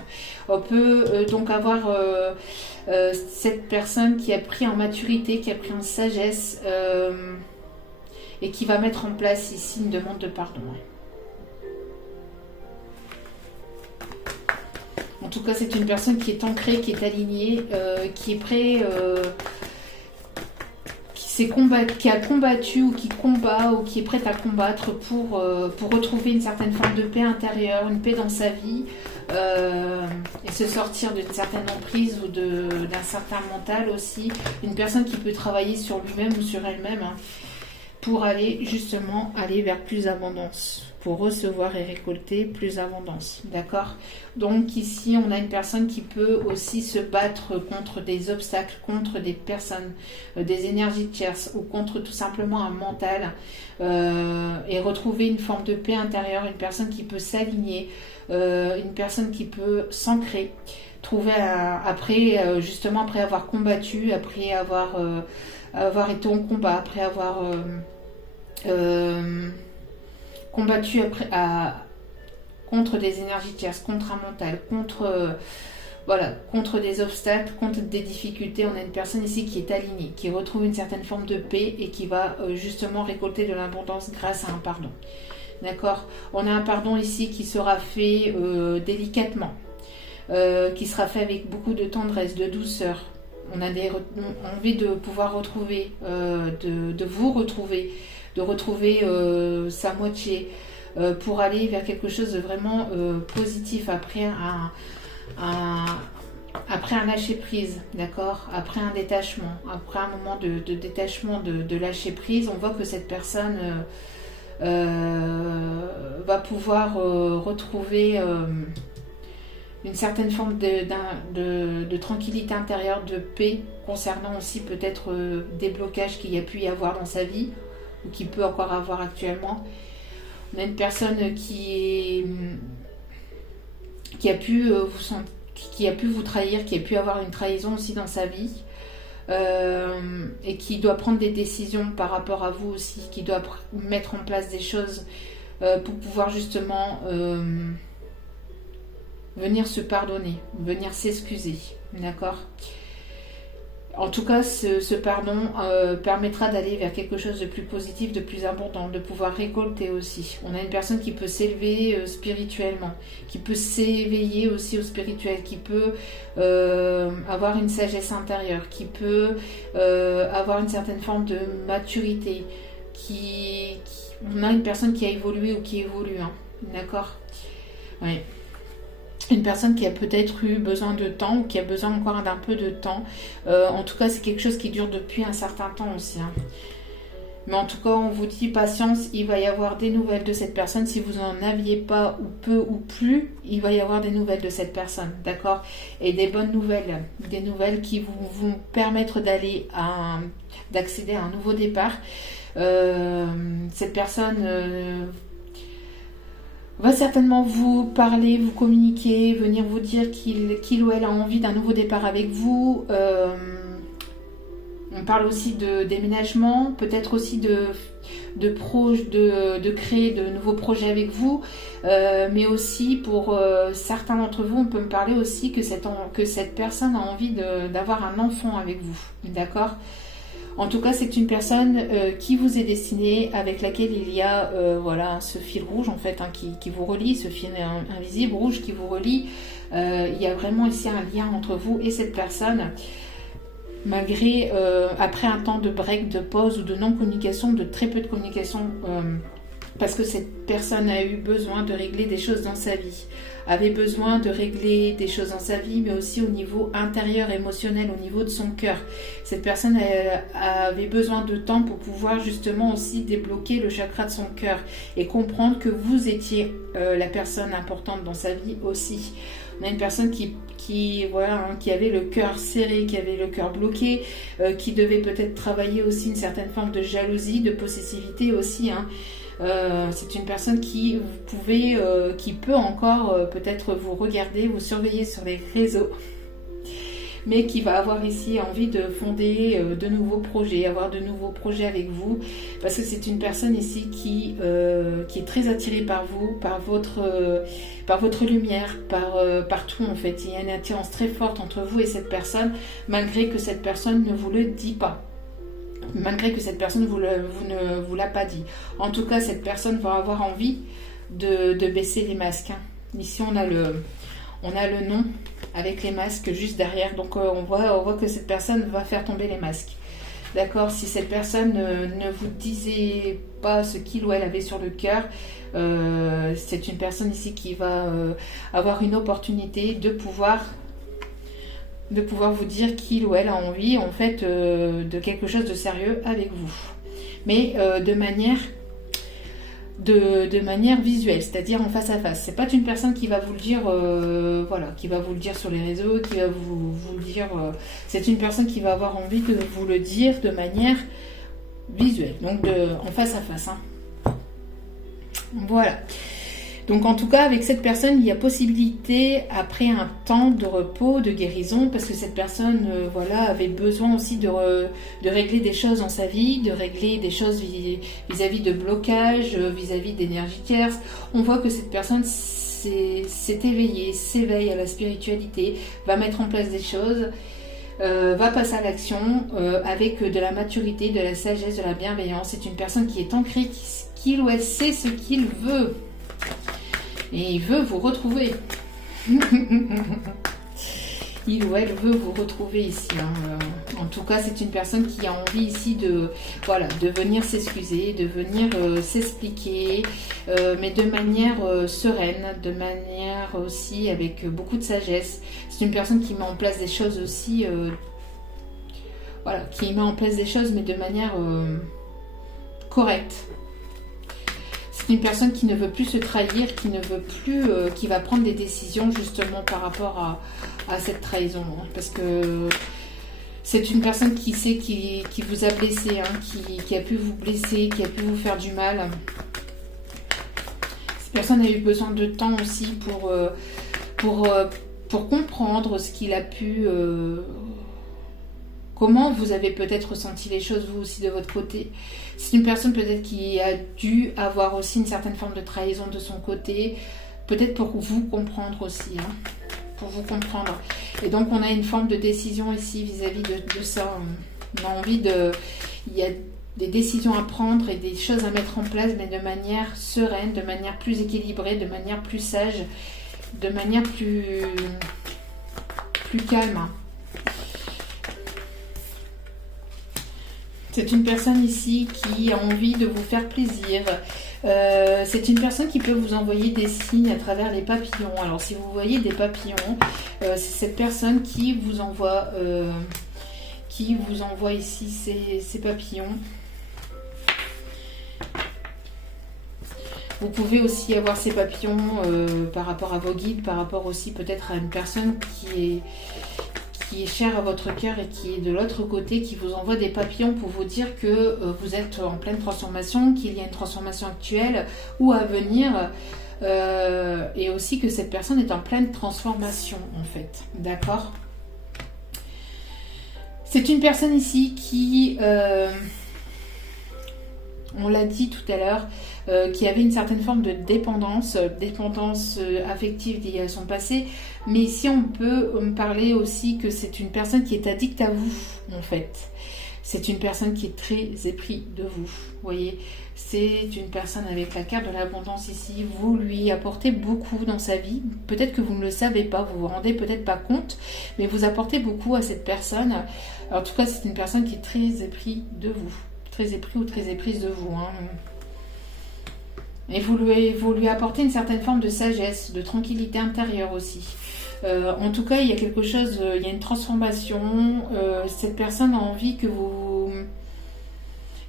On peut donc avoir cette personne qui a pris en maturité, qui a pris en sagesse et qui va mettre en place ici une demande de pardon. En tout cas, c'est une personne qui est ancrée, qui est alignée, qui est prêt, qui a combattu ou qui combat ou qui est prête à combattre pour retrouver une certaine forme de paix intérieure, une paix dans sa vie et se sortir d'une certaine emprise ou d'un certain mental aussi. Une personne qui peut travailler sur lui-même ou sur elle-même pour aller justement vers plus d'abondance, pour recevoir et récolter plus d'abondance. D'accord? Donc ici, on a une personne qui peut aussi se battre contre des obstacles, contre des personnes, des énergies tierces ou contre tout simplement un mental et retrouver une forme de paix intérieure, une personne qui peut s'aligner, une personne qui peut s'ancrer, trouver justement après avoir combattu, après avoir été en combat, après avoir combattu contre des énergies tierces, contre un mental, contre des obstacles, contre des difficultés. On a une personne ici qui est alignée, qui retrouve une certaine forme de paix et qui va justement récolter de l'abondance grâce à un pardon. D'accord? On a un pardon ici qui sera fait délicatement, qui sera fait avec beaucoup de tendresse, de douceur. On a envie de pouvoir retrouver, de vous retrouver, de retrouver sa moitié pour aller vers quelque chose de vraiment positif après un lâcher prise, d'accord, après un détachement, après un moment de détachement, de lâcher prise. On voit que cette personne va pouvoir retrouver une certaine forme de tranquillité intérieure, de paix, concernant aussi peut-être des blocages qu'il y a pu y avoir dans sa vie ou qu'il peut encore avoir actuellement. On a une personne qui a pu vous trahir, qui a pu avoir une trahison aussi dans sa vie et qui doit prendre des décisions par rapport à vous aussi, qui doit mettre en place des choses pour pouvoir justement venir se pardonner, venir s'excuser, d'accord? En tout cas, ce pardon permettra d'aller vers quelque chose de plus positif, de plus abondant, de pouvoir récolter aussi. On a une personne qui peut s'élever spirituellement, qui peut s'éveiller aussi au spirituel, qui peut avoir une sagesse intérieure, qui peut avoir une certaine forme de maturité. On a une personne qui a évolué ou qui évolue, d'accord? Oui. Une personne qui a peut-être eu besoin de temps ou qui a besoin encore d'un peu de temps. En tout cas, c'est quelque chose qui dure depuis un certain temps aussi. Mais en tout cas, on vous dit patience, il va y avoir des nouvelles de cette personne. Si vous n'en aviez pas ou peu ou plus, il va y avoir des nouvelles de cette personne, d'accord? Et des bonnes nouvelles, des nouvelles qui vont permettre d'accéder à un nouveau départ. Cette personne va certainement vous parler, vous communiquer, venir vous dire qu'il ou elle a envie d'un nouveau départ avec vous. On parle aussi de déménagement, peut-être aussi de créer de nouveaux projets avec vous, mais aussi pour certains d'entre vous, on peut me parler aussi que cette personne a envie d'avoir un enfant avec vous, d'accord ? En tout cas, c'est une personne qui vous est destinée, avec laquelle il y a ce fil rouge en fait, qui vous relie, ce fil invisible rouge qui vous relie. Il y a vraiment ici un lien entre vous et cette personne. Malgré, après un temps de break, de pause ou de non-communication, de très peu de communication, parce que cette personne a eu besoin de régler des choses dans sa vie, avait besoin de régler des choses dans sa vie, mais aussi au niveau intérieur, émotionnel, au niveau de son cœur. Cette personne avait besoin de temps pour pouvoir justement aussi débloquer le chakra de son cœur et comprendre que vous étiez la personne importante dans sa vie aussi. On a une personne qui avait le cœur serré, qui avait le cœur bloqué, qui devait peut-être travailler aussi une certaine forme de jalousie, de possessivité aussi. C'est une personne qui peut encore peut-être vous regarder, vous surveiller sur les réseaux. mais qui va avoir ici envie de fonder de nouveaux projets, avoir de nouveaux projets avec vous, parce que c'est une personne ici qui est très attirée par vous, par votre lumière, par tout en fait. Il y a une attirance très forte entre vous et cette personne, malgré que cette personne ne vous le dit pas. Malgré que cette personne ne vous l'a pas dit. En tout cas, cette personne va avoir envie de baisser les masques. Hein. Ici, on a le nom avec les masques juste derrière. Donc, on voit que cette personne va faire tomber les masques. D'accord? Si cette personne ne vous disait pas ce qu'il ou elle avait sur le cœur, c'est une personne ici qui va avoir une opportunité de pouvoir vous dire qu'il ou elle a envie en fait de quelque chose de sérieux avec vous, mais de manière visuelle, c'est-à-dire en face à face. C'est pas une personne qui va vous le dire qui va vous le dire sur les réseaux, qui va vous le dire, c'est une personne qui va avoir envie de vous le dire de manière visuelle, donc en face à face. Hein. Voilà. Donc en tout cas, avec cette personne, il y a possibilité, après un temps de repos, de guérison, parce que cette personne avait besoin aussi de régler des choses dans sa vie, de régler des choses vis-à-vis de blocage, vis-à-vis d'énergie tierce. On voit que cette personne s'est éveillée, s'éveille à la spiritualité, va mettre en place des choses, va passer à l'action avec de la maturité, de la sagesse, de la bienveillance. C'est une personne qui est ancrée, qu'il ou elle sait ce qu'il veut. Et il veut vous retrouver. Il ou elle veut vous retrouver ici. Hein. En tout cas, c'est une personne qui a envie ici de venir s'excuser, de venir s'expliquer, mais de manière sereine, de manière aussi avec beaucoup de sagesse. C'est une personne qui met en place des choses aussi, qui met en place des choses, mais de manière correcte. C'est une personne qui ne veut plus se trahir, qui ne veut plus, qui va prendre des décisions justement par rapport à cette trahison. Hein, parce que c'est une personne qui sait qui vous a blessé, hein, qui a pu vous blesser, qui a pu vous faire du mal. Cette personne a eu besoin de temps aussi pour comprendre ce qu'il a pu... Comment vous avez peut-être ressenti les choses, vous aussi, de votre côté. C'est une personne peut-être qui a dû avoir aussi une certaine forme de trahison de son côté, peut-être pour vous comprendre aussi, hein, pour vous comprendre. Et donc, on a une forme de décision ici vis-à-vis de ça. On a envie de... Il y a des décisions à prendre et des choses à mettre en place, mais de manière sereine, de manière plus équilibrée, de manière plus sage, de manière plus calme. C'est une personne ici qui a envie de vous faire plaisir. C'est une personne qui peut vous envoyer des signes à travers les papillons. Alors si vous voyez des papillons, c'est cette personne qui vous envoie ici ces papillons. Vous pouvez aussi avoir ces papillons par rapport à vos guides, par rapport aussi peut-être à une personne qui est chère à votre cœur et qui est de l'autre côté, qui vous envoie des papillons pour vous dire que vous êtes en pleine transformation, qu'il y a une transformation actuelle ou à venir, et aussi que cette personne est en pleine transformation en fait. D'accord ? C'est une personne ici qui, on l'a dit tout à l'heure, qui avait une certaine forme de dépendance affective liée à son passé. Mais ici, on peut me parler aussi que c'est une personne qui est addicte à vous, en fait. C'est une personne qui est très épris de vous, vous voyez. C'est une personne avec la carte de l'abondance ici. Vous lui apportez beaucoup dans sa vie. Peut-être que vous ne le savez pas, vous vous rendez peut-être pas compte, mais vous apportez beaucoup à cette personne. Alors, en tout cas, c'est une personne qui est très épris de vous. Très épris ou très éprise de vous, hein. Et vous lui apportez une certaine forme de sagesse, de tranquillité intérieure aussi. En tout cas, il y a quelque chose, il y a une transformation. Cette personne a envie que vous...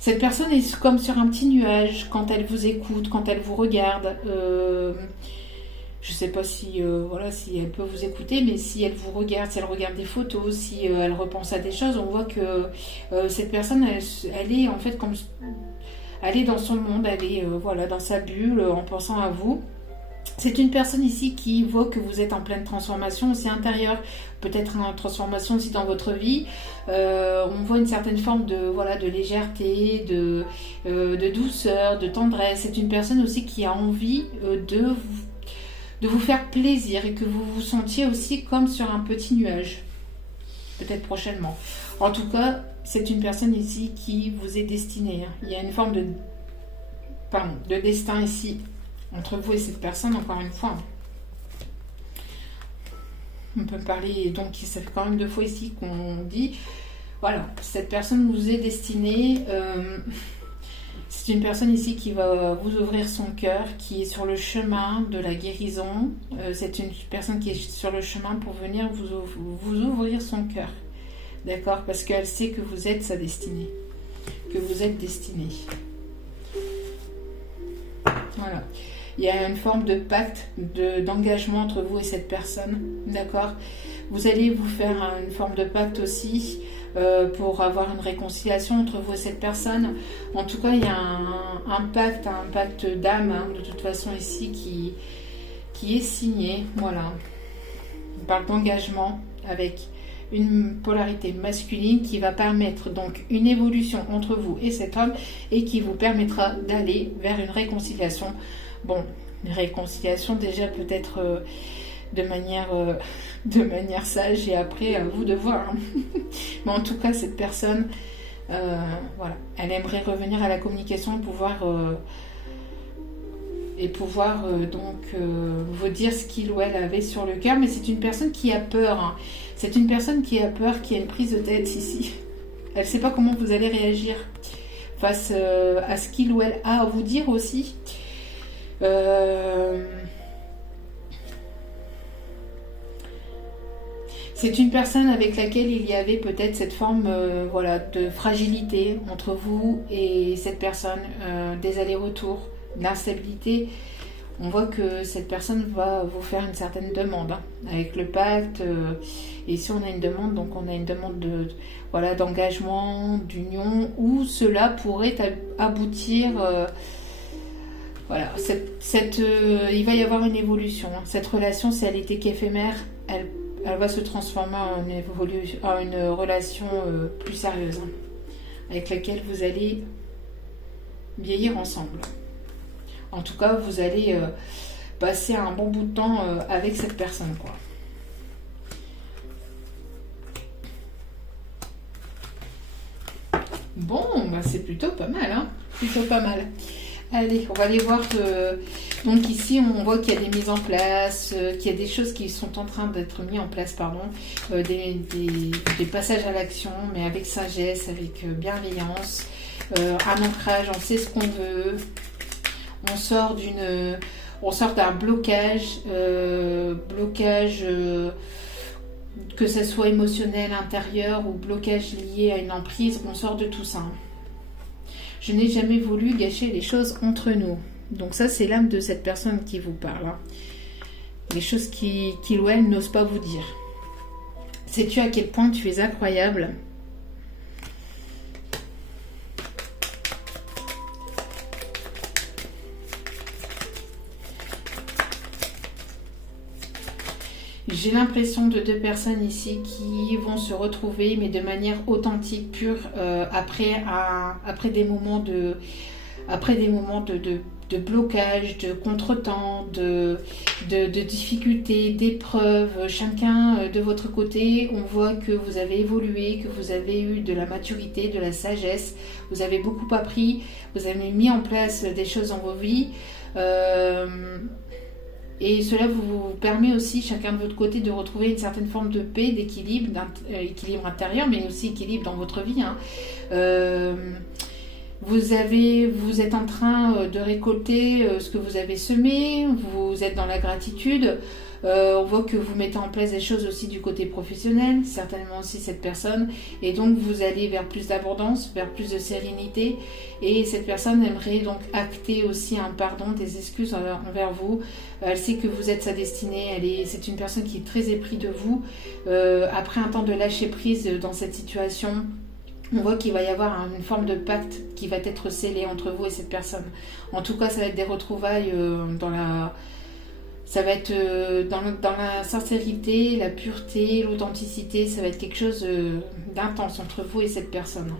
Cette personne est comme sur un petit nuage quand elle vous écoute, quand elle vous regarde. Je ne sais pas si elle peut vous écouter, mais si elle vous regarde, si elle regarde des photos, si elle repense à des choses, on voit que cette personne, elle est en fait comme... Elle est dans son monde, elle est dans sa bulle en pensant à vous. C'est une personne ici qui voit que vous êtes en pleine transformation aussi intérieure, peut-être une transformation aussi dans votre vie. On voit une certaine forme de, voilà, de légèreté, de douceur, de tendresse. C'est une personne aussi qui a envie de vous faire plaisir et que vous vous sentiez aussi comme sur un petit nuage, peut-être prochainement. En tout cas, c'est une personne ici qui vous est destinée. Il y a une forme de destin ici entre vous et cette personne, encore une fois. On peut parler, donc ça fait quand même 2 fois ici qu'on dit, voilà, cette personne vous est destinée. C'est une personne ici qui va vous ouvrir son cœur, qui est sur le chemin de la guérison. C'est une personne qui est sur le chemin pour venir vous ouvrir son cœur. D'accord? Parce qu'elle sait que vous êtes sa destinée. Que vous êtes destiné. Voilà. Il y a une forme de pacte, d'engagement entre vous et cette personne. D'accord? Vous allez vous faire une forme de pacte aussi pour avoir une réconciliation entre vous et cette personne. En tout cas, il y a un pacte d'âme, hein, de toute façon ici, qui est signé. Voilà. On parle d'engagement avec une polarité masculine qui va permettre donc une évolution entre vous et cet homme et qui vous permettra d'aller vers une réconciliation. Bon, une réconciliation déjà peut-être de manière sage et après à vous de voir. Mais en tout cas, cette personne, voilà, elle aimerait revenir à la communication et pouvoir vous dire ce qu'il ou elle avait sur le cœur. Mais c'est une personne qui a peur. Hein. C'est une personne qui a peur, qui a une prise de tête ici. Elle ne sait pas comment vous allez réagir face à ce qu'il ou elle a à vous dire aussi. C'est une personne avec laquelle il y avait peut-être cette forme voilà, de fragilité entre vous et cette personne, des allers-retours, d'instabilité. On voit que cette personne va vous faire une certaine demande hein, avec le pacte. Et si on a une demande, donc on a une demande voilà, d'engagement, d'union, où cela pourrait aboutir. Voilà, il va y avoir une évolution. Cette relation, si elle était qu'éphémère, elle va se transformer en une relation plus sérieuse, hein, avec laquelle vous allez vieillir ensemble. En tout cas, vous allez passer un bon bout de temps avec cette personne, quoi. Bon, bah c'est plutôt pas mal, hein. Plutôt pas mal. Allez, on va aller voir. Donc ici, on voit qu'il y a des mises en place, qu'il y a des choses qui sont en train d'être mises en place, pardon. Des passages à l'action, mais avec sagesse, avec bienveillance, un ancrage, on sait ce qu'on veut. On sort d'un blocage, que ce soit émotionnel, intérieur ou blocage lié à une emprise, on sort de tout ça. Je n'ai jamais voulu gâcher les choses entre nous. Donc ça, c'est l'âme de cette personne qui vous parle. Hein. Les choses qu'il ou elle n'ose pas vous dire. Sais-tu à quel point tu es incroyable ? J'ai l'impression de 2 personnes ici qui vont se retrouver, mais de manière authentique, pure, après des moments de blocage, de contretemps, de difficultés, d'épreuves. Chacun de votre côté, on voit que vous avez évolué, que vous avez eu de la maturité, de la sagesse. Vous avez beaucoup appris, vous avez mis en place des choses dans vos vies. Et cela vous permet aussi, chacun de votre côté, de retrouver une certaine forme de paix, d'équilibre, équilibre intérieur, mais aussi équilibre dans votre vie. Hein. Vous êtes en train de récolter ce que vous avez semé, vous êtes dans la gratitude. On voit que vous mettez en place des choses aussi du côté professionnel, certainement aussi cette personne, et donc vous allez vers plus d'abondance, vers plus de sérénité, et cette personne aimerait donc acter aussi un pardon, des excuses envers vous. Elle sait que vous êtes sa destinée, c'est une personne qui est très éprise de vous. Après un temps de lâcher prise dans cette situation, on voit qu'il va y avoir une forme de pacte qui va être scellé entre vous et cette personne. En tout cas, ça va être des retrouvailles Ça va être dans la sincérité, la pureté, l'authenticité. Ça va être quelque chose d'intense entre vous et cette personne.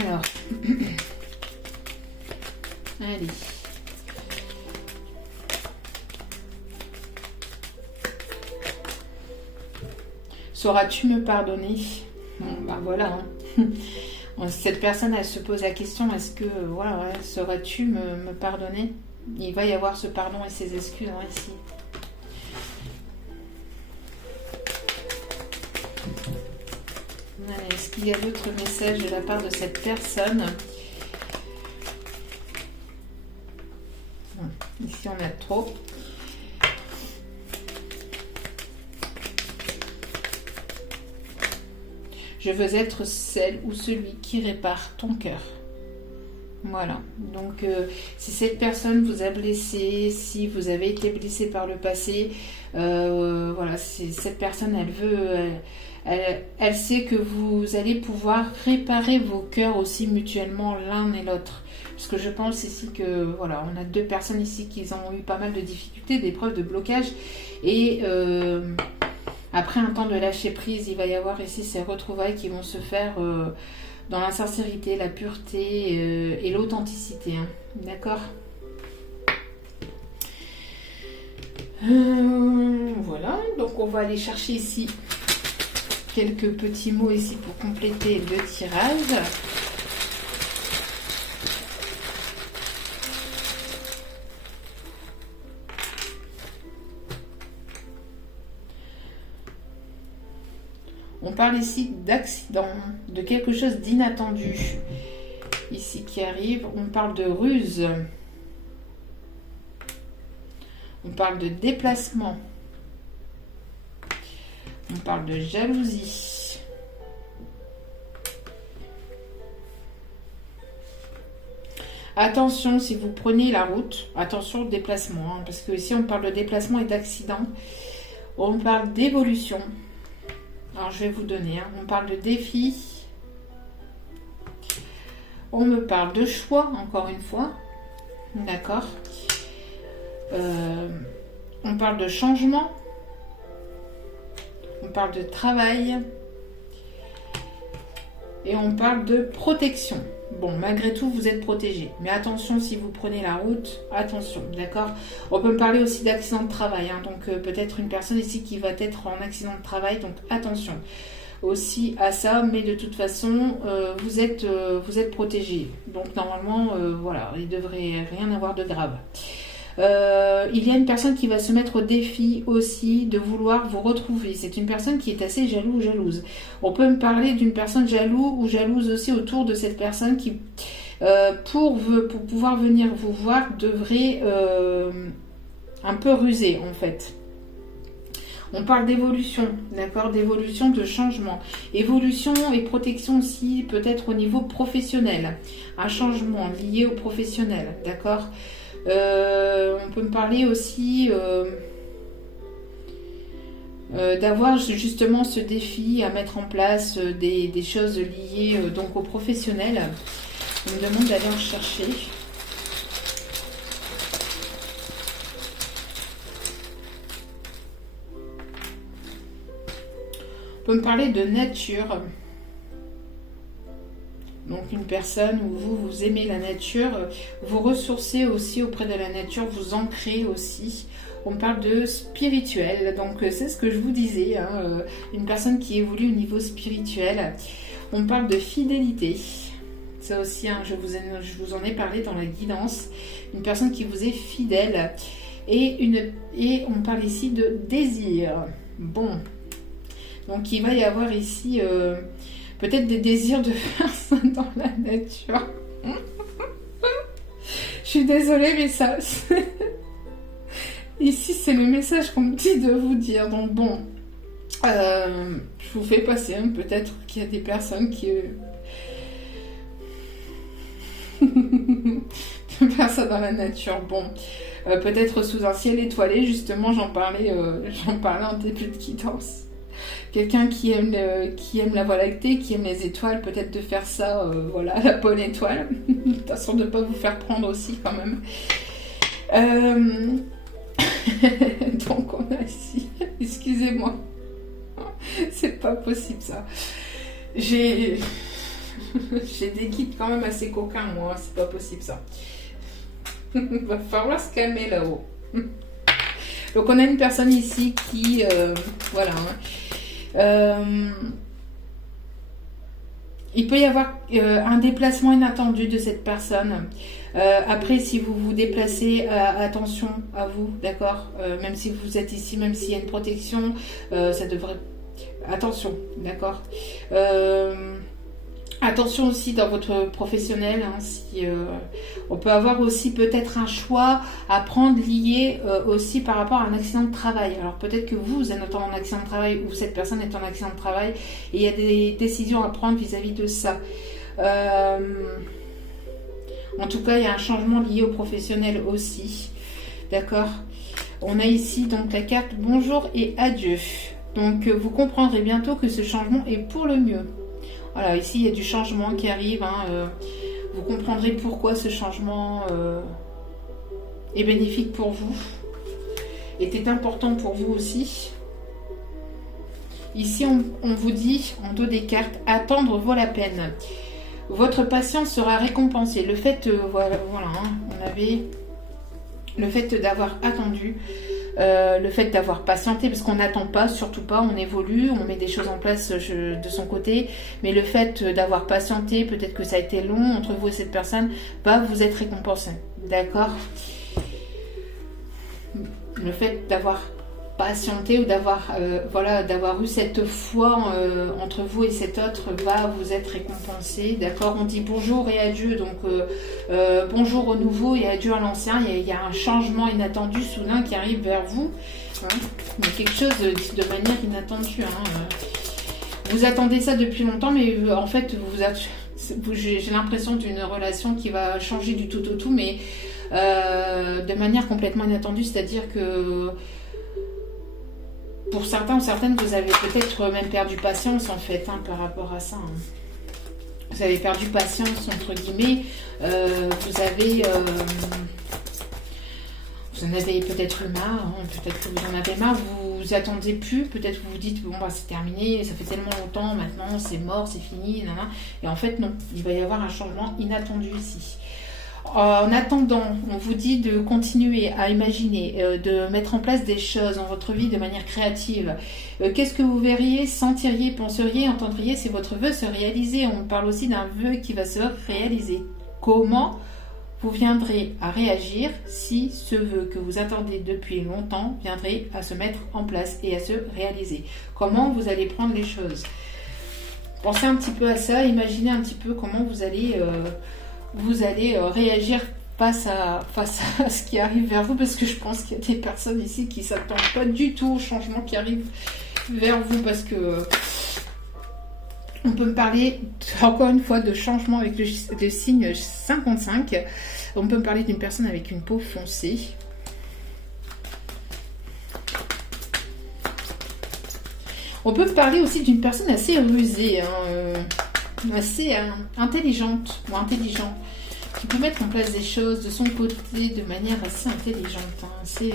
Alors, allez. Sauras-tu me pardonner? Bon, bah voilà. Cette personne, elle se pose la question, est-ce que, voilà, sauras-tu me pardonner? Il va y avoir ce pardon et ses excuses ici. Est-ce qu'il y a d'autres messages de la part de cette personne? Ici, on a trop. Je veux être celle ou celui qui répare ton cœur. Voilà. Donc, si cette personne vous a blessé, si vous avez été blessé par le passé, voilà, cette personne, elle veut... Elle sait que vous allez pouvoir réparer vos cœurs aussi mutuellement l'un et l'autre. Parce que je pense ici que, voilà, on a deux personnes ici qui ont eu pas mal de difficultés, d'épreuves, de blocages. Et après un temps de lâcher prise, il va y avoir ici ces retrouvailles qui vont se faire dans la sincérité, la pureté et l'authenticité. Hein. D'accord ? Voilà, donc on va aller chercher ici quelques petits mots ici pour compléter le tirage. On parle ici d'accident, de quelque chose d'inattendu ici qui arrive. On parle de ruse. On parle de déplacement. On parle de jalousie. Attention, si vous prenez la route, attention au déplacement, hein, parce que ici on parle de déplacement et d'accident. On parle d'évolution. Alors je vais vous donner, hein, on parle de défi. On me parle de choix, encore une fois. D'accord. On parle de changement. On parle de travail. Et on parle de protection. Bon, malgré tout, vous êtes protégé. Mais attention, si vous prenez la route, attention, d'accord? On peut me parler aussi d'accident de travail. Hein, donc, peut-être une personne ici qui va être en accident de travail. Donc, attention aussi à ça. Mais de toute façon, vous êtes protégé. Donc, normalement, voilà, il ne devrait rien avoir de grave. Il y a une personne qui va se mettre au défi aussi de vouloir vous retrouver. C'est une personne qui est assez jaloux ou jalouse. On peut me parler d'une personne jaloux ou jalouse aussi autour de cette personne qui, pour pouvoir venir vous voir, devrait un peu ruser en fait. On parle d'évolution, d'accord, d'évolution, de changement. Évolution et protection aussi peut-être au niveau professionnel. Un changement lié au professionnel, d'accord. On peut me parler aussi d'avoir justement ce défi à mettre en place des choses liées donc au professionnel. On me demande d'aller en chercher. On peut me parler de nature. Donc une personne où vous aimez la nature, vous ressourcez aussi auprès de la nature, vous ancrez aussi. On parle de spirituel, donc c'est ce que je vous disais, hein, une personne qui évolue au niveau spirituel. On parle de fidélité, ça aussi, hein, je vous en ai parlé dans la guidance. Une personne qui vous est fidèle et on parle ici de désir. Bon, donc il va y avoir ici... peut-être des désirs de faire ça dans la nature. Je suis désolée, mais ça... Ici, c'est le message qu'on me dit de vous dire. Donc bon, je vous fais passer. Hein, peut-être qu'il y a des personnes qui... de faire ça dans la nature. Bon, peut-être sous un ciel étoilé. Justement, j'en parlais en début de guidance. Quelqu'un qui aime la Voie lactée, qui aime les étoiles, peut-être de faire ça, voilà, à la bonne étoile. De toute façon, de ne pas vous faire prendre aussi quand même. Euh, Donc on a ici, excusez-moi, c'est pas possible ça. J'ai des guides quand même assez coquins moi, c'est pas possible ça. Va falloir se calmer là-haut. Donc on a une personne ici qui, voilà, il peut y avoir un déplacement inattendu de cette personne. Après, si vous vous déplacez, attention à vous, d'accord. Même si vous êtes ici, même s'il y a une protection, ça devrait... Attention, d'accord. Attention aussi dans votre professionnel, hein, si, on peut avoir aussi peut-être un choix à prendre lié aussi par rapport à un accident de travail. Alors peut-être que vous êtes en accident de travail ou cette personne est en accident de travail et il y a des décisions à prendre vis-à-vis de ça. En tout cas, il y a un changement lié au professionnel aussi. D'accord. On a ici donc la carte bonjour et adieu. Donc vous comprendrez bientôt que ce changement est pour le mieux. Voilà, ici il y a du changement qui arrive. Hein, vous comprendrez pourquoi ce changement est bénéfique pour vous. Était important pour vous aussi. Ici on vous dit en dos des cartes, attendre vaut la peine. Votre patience sera récompensée. Le fait, voilà, hein, on avait le fait d'avoir attendu, le fait d'avoir patienté, parce qu'on n'attend pas, surtout pas, on évolue, on met des choses en place de son côté, mais le fait d'avoir patienté, peut-être que ça a été long entre vous et cette personne, va vous être récompensé. D'accord? Le fait d'avoir patienter ou d'avoir voilà, d'avoir eu cette foi entre vous et cet autre va vous être récompensé. D'accord, on dit bonjour et adieu, donc bonjour au nouveau et adieu à l'ancien. Il y a un changement inattendu soudain qui arrive vers vous, hein. Mais quelque chose de manière inattendue, hein. Vous attendez ça depuis longtemps, mais en fait j'ai l'impression d'une relation qui va changer du tout au tout, mais de manière complètement inattendue, c'est-à-dire que pour certains ou certaines, vous avez peut-être même perdu patience en fait, hein, par rapport à ça. Hein. Vous avez perdu patience entre guillemets. Vous en avez peut-être eu marre. Hein, peut-être que vous en avez marre. Vous attendez plus. Peut-être que vous vous dites bon bah c'est terminé. Ça fait tellement longtemps maintenant. C'est mort, c'est fini. Nanana. Et en fait non. Il va y avoir un changement inattendu ici. En attendant, on vous dit de continuer à imaginer, de mettre en place des choses dans votre vie de manière créative. Qu'est-ce que vous verriez, sentiriez, penseriez, entendriez si votre vœu se réalisait? On parle aussi d'un vœu qui va se réaliser. Comment vous viendrez à réagir si ce vœu que vous attendez depuis longtemps viendrait à se mettre en place et à se réaliser? Comment vous allez prendre les choses? Pensez un petit peu à ça, imaginez un petit peu comment vous allez réagir face à ce qui arrive vers vous, parce que je pense qu'il y a des personnes ici qui ne s'attendent pas du tout au changement qui arrive vers vous, parce que on peut me parler encore une fois de changement avec le signe 55. On peut me parler d'une personne avec une peau foncée. On peut me parler aussi d'une personne assez rusée, hein, assez intelligente ou intelligent, qui peut mettre en place des choses de son côté de manière assez intelligente, hein, assez,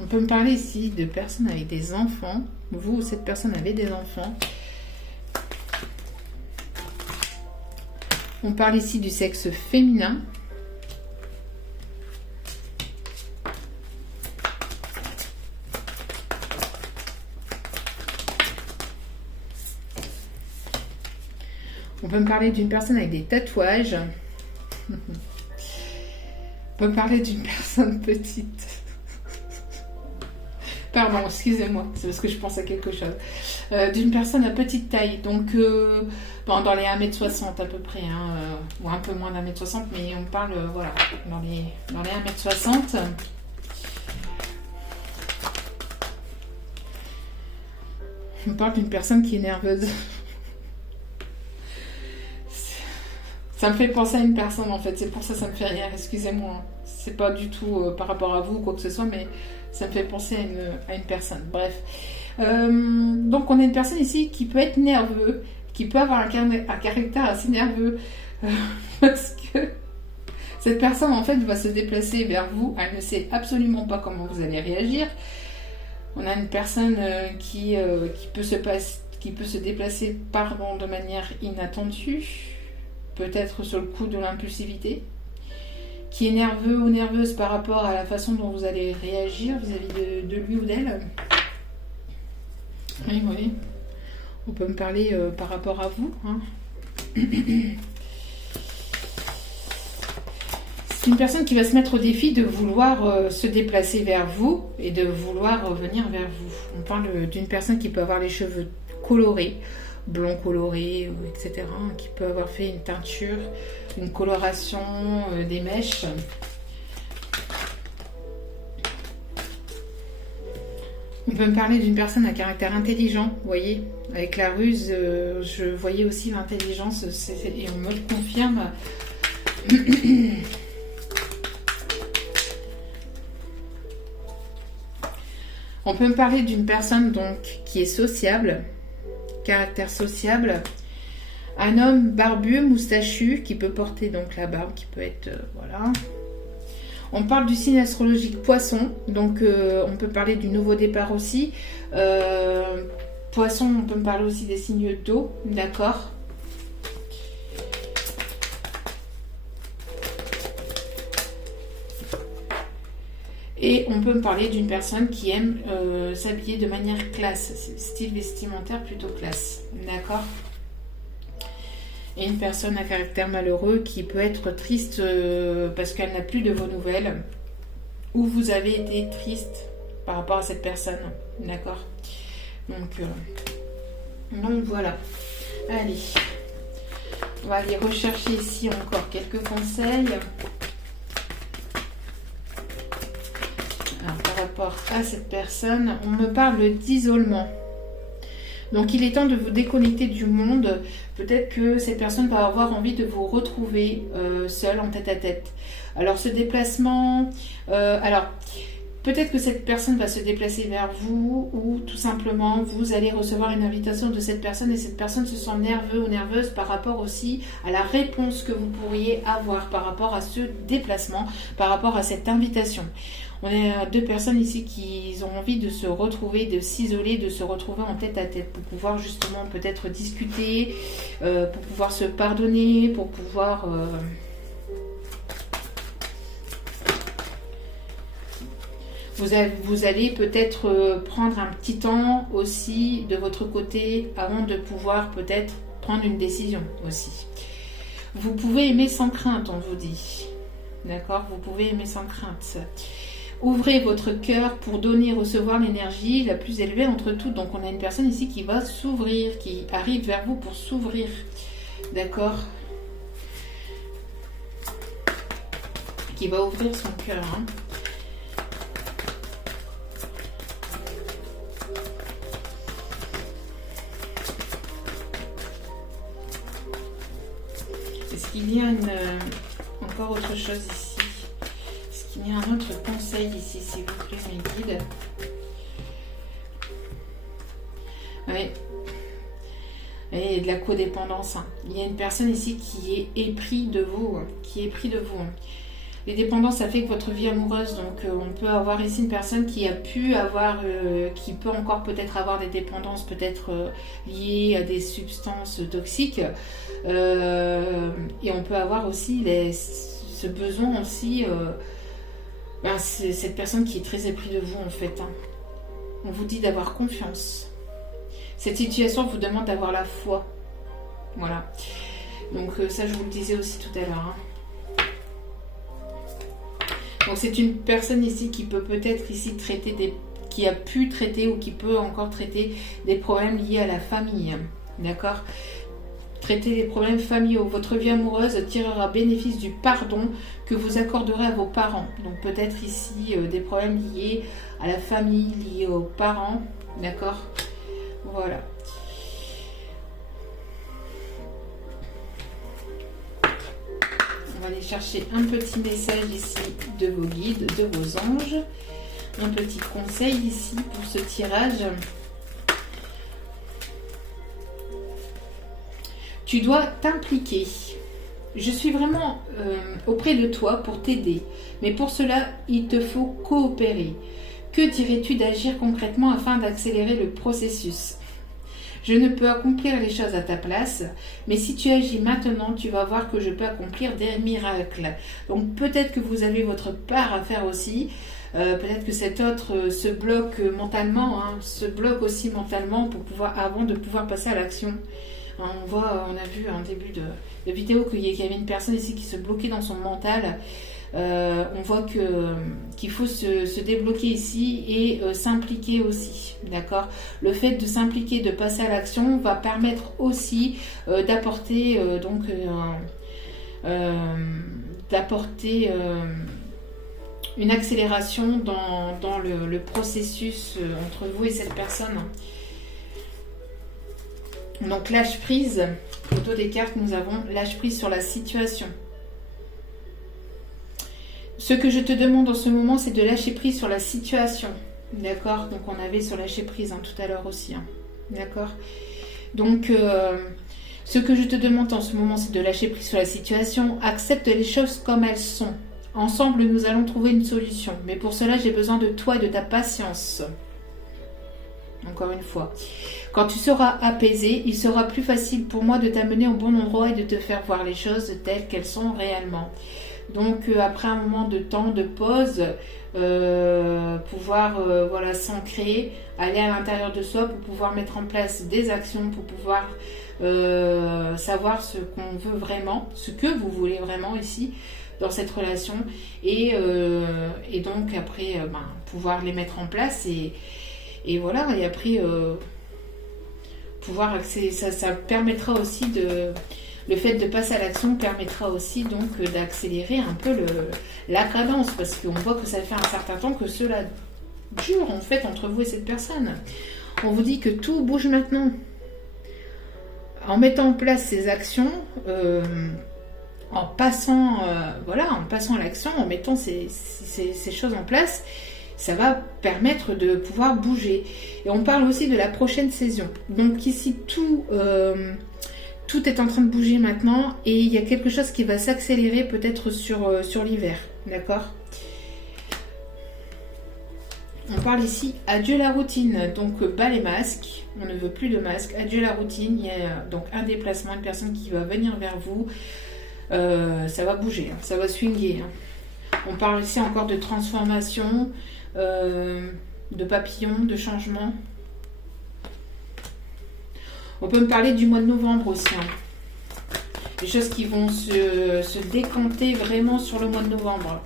on peut me parler ici de personnes avec des enfants. Vous ou cette personne avait des enfants. On parle ici du sexe féminin. On peut me parler d'une personne avec des tatouages. On peut me parler d'une personne petite. Pardon, excusez-moi, c'est parce que je pense à quelque chose. D'une personne à petite taille, donc dans les 1m60 à peu près, hein, ou un peu moins d'1m60, mais on parle, voilà, dans les 1m60. On parle d'une personne qui est nerveuse. Ça me fait penser à une personne en fait, c'est pour ça que ça me fait rire, excusez-moi. C'est pas du tout par rapport à vous ou quoi que ce soit, mais ça me fait penser à une personne. Bref. Donc on a une personne ici qui peut être nerveux, qui peut avoir un caractère assez nerveux, parce que Cette personne, en fait, va se déplacer vers vous. Elle ne sait absolument pas comment vous allez réagir. On a une personne qui peut se déplacer de manière inattendue, peut-être sur le coup de l'impulsivité, qui est nerveux ou nerveuse par rapport à la façon dont vous allez réagir vis-à-vis de lui ou d'elle. Oui, oui. On peut me parler par rapport à vous. Hein. C'est une personne qui va se mettre au défi de vouloir se déplacer vers vous et de vouloir venir vers vous. On parle d'une personne qui peut avoir les cheveux colorés, blond coloré, etc. Qui peut avoir fait une teinture, une coloration, des mèches. On peut me parler d'une personne à caractère intelligent, vous voyez. Avec la ruse, je voyais aussi l'intelligence et on me le confirme. On peut me parler d'une personne donc qui est sociable, caractère sociable, un homme barbu, moustachu, qui peut porter donc la barbe, qui peut être voilà. On parle du signe astrologique Poisson, donc on peut parler du nouveau départ aussi. Poisson, on peut me parler aussi des signes d'eau, d'accord. Et on peut me parler d'une personne qui aime s'habiller de manière classe, style vestimentaire plutôt classe, d'accord. Et une personne à caractère malheureux qui peut être triste parce qu'elle n'a plus de vos nouvelles, ou vous avez été triste par rapport à cette personne, d'accord. Donc voilà. Allez, on va aller rechercher ici encore quelques conseils. Alors, par rapport à cette personne, on me parle d'isolement. Donc il est temps de vous déconnecter du monde. Peut-être que cette personne va avoir envie de vous retrouver seul, en tête à tête. Alors ce déplacement, peut-être que cette personne va se déplacer vers vous, ou tout simplement vous allez recevoir une invitation de cette personne et cette personne se sent nerveux ou nerveuse par rapport aussi à la réponse que vous pourriez avoir par rapport à ce déplacement, par rapport à cette invitation. On a deux personnes ici qui ont envie de se retrouver, de s'isoler, de se retrouver en tête à tête pour pouvoir justement peut-être discuter, pour pouvoir se pardonner, pour pouvoir... Vous allez peut-être prendre un petit temps aussi de votre côté avant de pouvoir peut-être prendre une décision aussi. Vous pouvez aimer sans crainte, on vous dit. D'accord? Vous pouvez aimer sans crainte. Ouvrez votre cœur pour donner et recevoir l'énergie la plus élevée entre toutes. Donc on a une personne ici qui va s'ouvrir, qui arrive vers vous pour s'ouvrir. D'accord? Qui va ouvrir son cœur. Hein. Est-ce qu'il y a encore autre chose ici? Il y a un autre conseil ici, s'il vous plaît, mes guides. Oui. Et de la codépendance. Hein. Il y a une personne ici qui est épris de vous. Les dépendances, ça fait que votre vie amoureuse, donc on peut avoir ici une personne qui a pu avoir, qui peut encore peut-être avoir des dépendances, peut-être liées à des substances toxiques. Et on peut avoir aussi ce besoin aussi... c'est cette personne qui est très épris de vous en fait. Hein. On vous dit d'avoir confiance. Cette situation vous demande d'avoir la foi. Voilà. Donc ça je vous le disais aussi tout à l'heure. Hein. Donc c'est une personne ici qui peut peut-être ici traiter qui a pu traiter ou qui peut encore traiter des problèmes liés à la famille. D'accord ? Traiter les problèmes familiaux. Votre vie amoureuse tirera bénéfice du pardon que vous accorderez à vos parents. Donc peut-être ici des problèmes liés à la famille, liés aux parents. D'accord? Voilà. On va aller chercher un petit message ici de vos guides, de vos anges. Un petit conseil ici pour ce tirage. Tu dois t'impliquer. je suis vraiment auprès de toi pour t'aider. Mais pour cela, il te faut coopérer. Que dirais-tu d'agir concrètement afin d'accélérer le processus? Je ne peux accomplir les choses à ta place, mais si tu agis maintenant, tu vas voir que je peux accomplir des miracles. Donc peut-être que vous avez votre part à faire aussi. Peut-être que cet autre se bloque mentalement, hein, se bloque aussi mentalement pour pouvoir, avant de pouvoir passer à l'action. On a vu en début de vidéo qu'il y avait une personne ici qui se bloquait dans son mental. On voit qu'il faut se débloquer ici et s'impliquer aussi, d'accord. Le fait de s'impliquer, de passer à l'action va permettre aussi d'apporter une accélération dans le processus entre vous et cette personne. Donc lâche prise, autour des cartes nous avons lâche prise sur la situation. Ce que je te demande en ce moment, c'est de lâcher prise sur la situation. D'accord? Donc on avait sur lâcher prise tout à l'heure aussi. Hein. D'accord? Donc ce que je te demande en ce moment, c'est de lâcher prise sur la situation. Accepte les choses comme elles sont. Ensemble, nous allons trouver une solution. Mais pour cela, j'ai besoin de toi et de ta patience. Encore une fois. Quand tu seras apaisé, il sera plus facile pour moi de t'amener au bon endroit et de te faire voir les choses telles qu'elles sont réellement. Donc après un moment de temps de pause, pouvoir s'ancrer, aller à l'intérieur de soi pour pouvoir mettre en place des actions, pour pouvoir savoir ce qu'on veut vraiment, ce que vous voulez vraiment ici dans cette relation et donc après pouvoir les mettre en place et voilà, et après pouvoir accéder, ça permettra aussi le fait de passer à l'action permettra aussi donc d'accélérer un peu la cadence, parce qu'on voit que ça fait un certain temps que cela dure en fait entre vous et cette personne. On vous dit que tout bouge maintenant. En mettant en place ces actions, en passant à l'action, en mettant ces choses en place, ça va permettre de pouvoir bouger. Et on parle aussi de la prochaine saison. Donc ici, tout est en train de bouger maintenant et il y a quelque chose qui va s'accélérer peut-être sur l'hiver. D'accord? On parle ici, adieu la routine. Donc, bas les masques. On ne veut plus de masques. Adieu la routine. Il y a donc un déplacement, une personne qui va venir vers vous. Ça va bouger, ça va swinguer. On parle ici encore de transformation, de papillon, de changement. On peut me parler du mois de novembre aussi. Des choses qui vont se décanter vraiment sur le mois de novembre.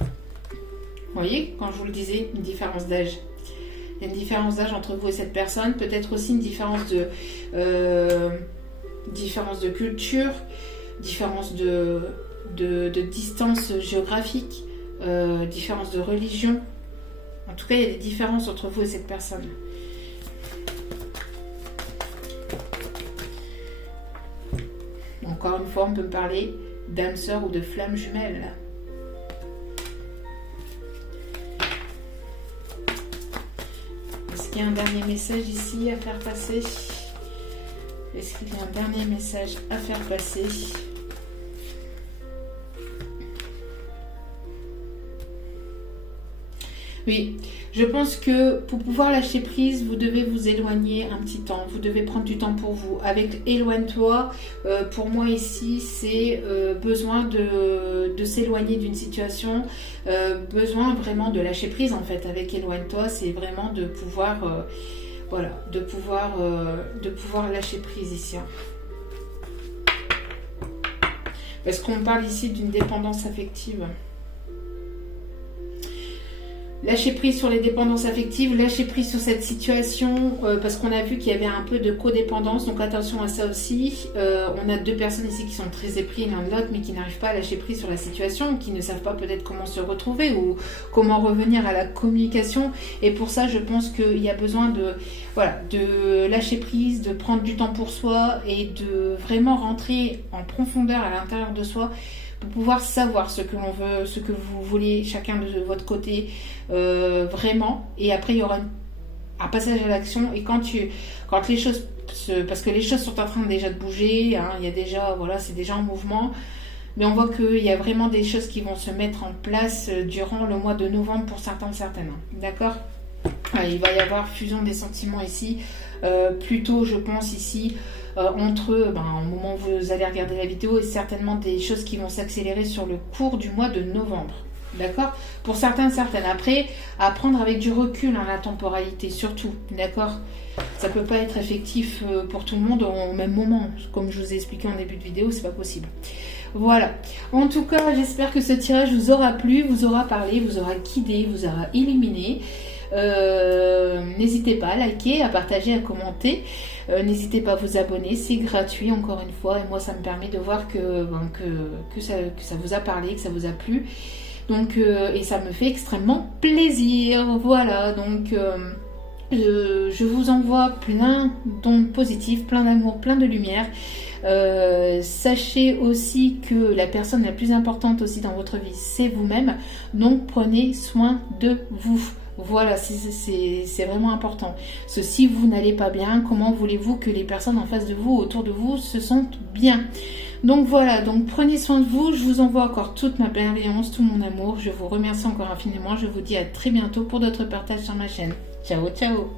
Vous voyez, quand je vous le disais, une différence d'âge. Il y a une différence d'âge entre vous et cette personne. Peut-être aussi une différence de culture, différence de distance géographique, différence de religion. En tout cas, il y a des différences entre vous et cette personne. Encore une fois, on peut me parler d'âme sœur ou de flamme jumelle. Est-ce qu'il y a un dernier message ici à faire passer? Est-ce qu'il y a un dernier message à faire passer? Oui, je pense que pour pouvoir lâcher prise, vous devez vous éloigner un petit temps. Vous devez prendre du temps pour vous. Avec éloigne-toi, pour moi ici, c'est besoin de s'éloigner d'une situation, besoin vraiment de lâcher prise en fait. Avec éloigne-toi, c'est vraiment de pouvoir, de pouvoir lâcher prise ici. Parce qu'on parle ici d'une dépendance affective. Lâcher prise sur les dépendances affectives, lâcher prise sur cette situation, parce qu'on a vu qu'il y avait un peu de codépendance, donc attention à ça aussi. On a deux personnes ici qui sont très épris l'un de l'autre, mais qui n'arrivent pas à lâcher prise sur la situation, qui ne savent pas peut-être comment se retrouver ou comment revenir à la communication. Et pour ça, je pense qu'il y a besoin de lâcher prise, de prendre du temps pour soi et de vraiment rentrer en profondeur à l'intérieur de soi, pour pouvoir savoir ce que l'on veut, ce que vous voulez chacun de votre côté vraiment. Et après il y aura un passage à l'action. Et quand les choses parce que les choses sont en train déjà de bouger, hein, il y a déjà, voilà, c'est déjà en mouvement. Mais on voit qu'il y a vraiment des choses qui vont se mettre en place durant le mois de novembre pour certains, certaines. D'accord ? Il va y avoir fusion des sentiments ici. Plutôt, je pense, ici, entre au moment où vous allez regarder la vidéo, et certainement des choses qui vont s'accélérer sur le cours du mois de novembre. D'accord ? Pour certains, certaines. Après, à prendre avec du recul, hein, la temporalité, surtout. D'accord ? Ça peut pas être effectif pour tout le monde au même moment. Comme je vous ai expliqué en début de vidéo, c'est pas possible. Voilà. En tout cas, j'espère que ce tirage vous aura plu, vous aura parlé, vous aura guidé, vous aura illuminé. N'hésitez pas à liker, à partager, à commenter. N'hésitez pas à vous abonner, c'est gratuit encore une fois. Et moi, ça me permet de voir que ça vous a parlé, que ça vous a plu. Donc, et ça me fait extrêmement plaisir. Voilà, donc je vous envoie plein d'ondes positives, plein d'amour, plein de lumière. Sachez aussi que la personne la plus importante aussi dans votre vie, c'est vous-même. Donc, prenez soin de vous. Voilà, c'est vraiment important. Parce que si vous n'allez pas bien, comment voulez-vous que les personnes en face de vous, autour de vous, se sentent bien? Donc voilà, donc prenez soin de vous. Je vous envoie encore toute ma bienveillance, tout mon amour. Je vous remercie encore infiniment. Je vous dis à très bientôt pour d'autres partages sur ma chaîne. Ciao, ciao!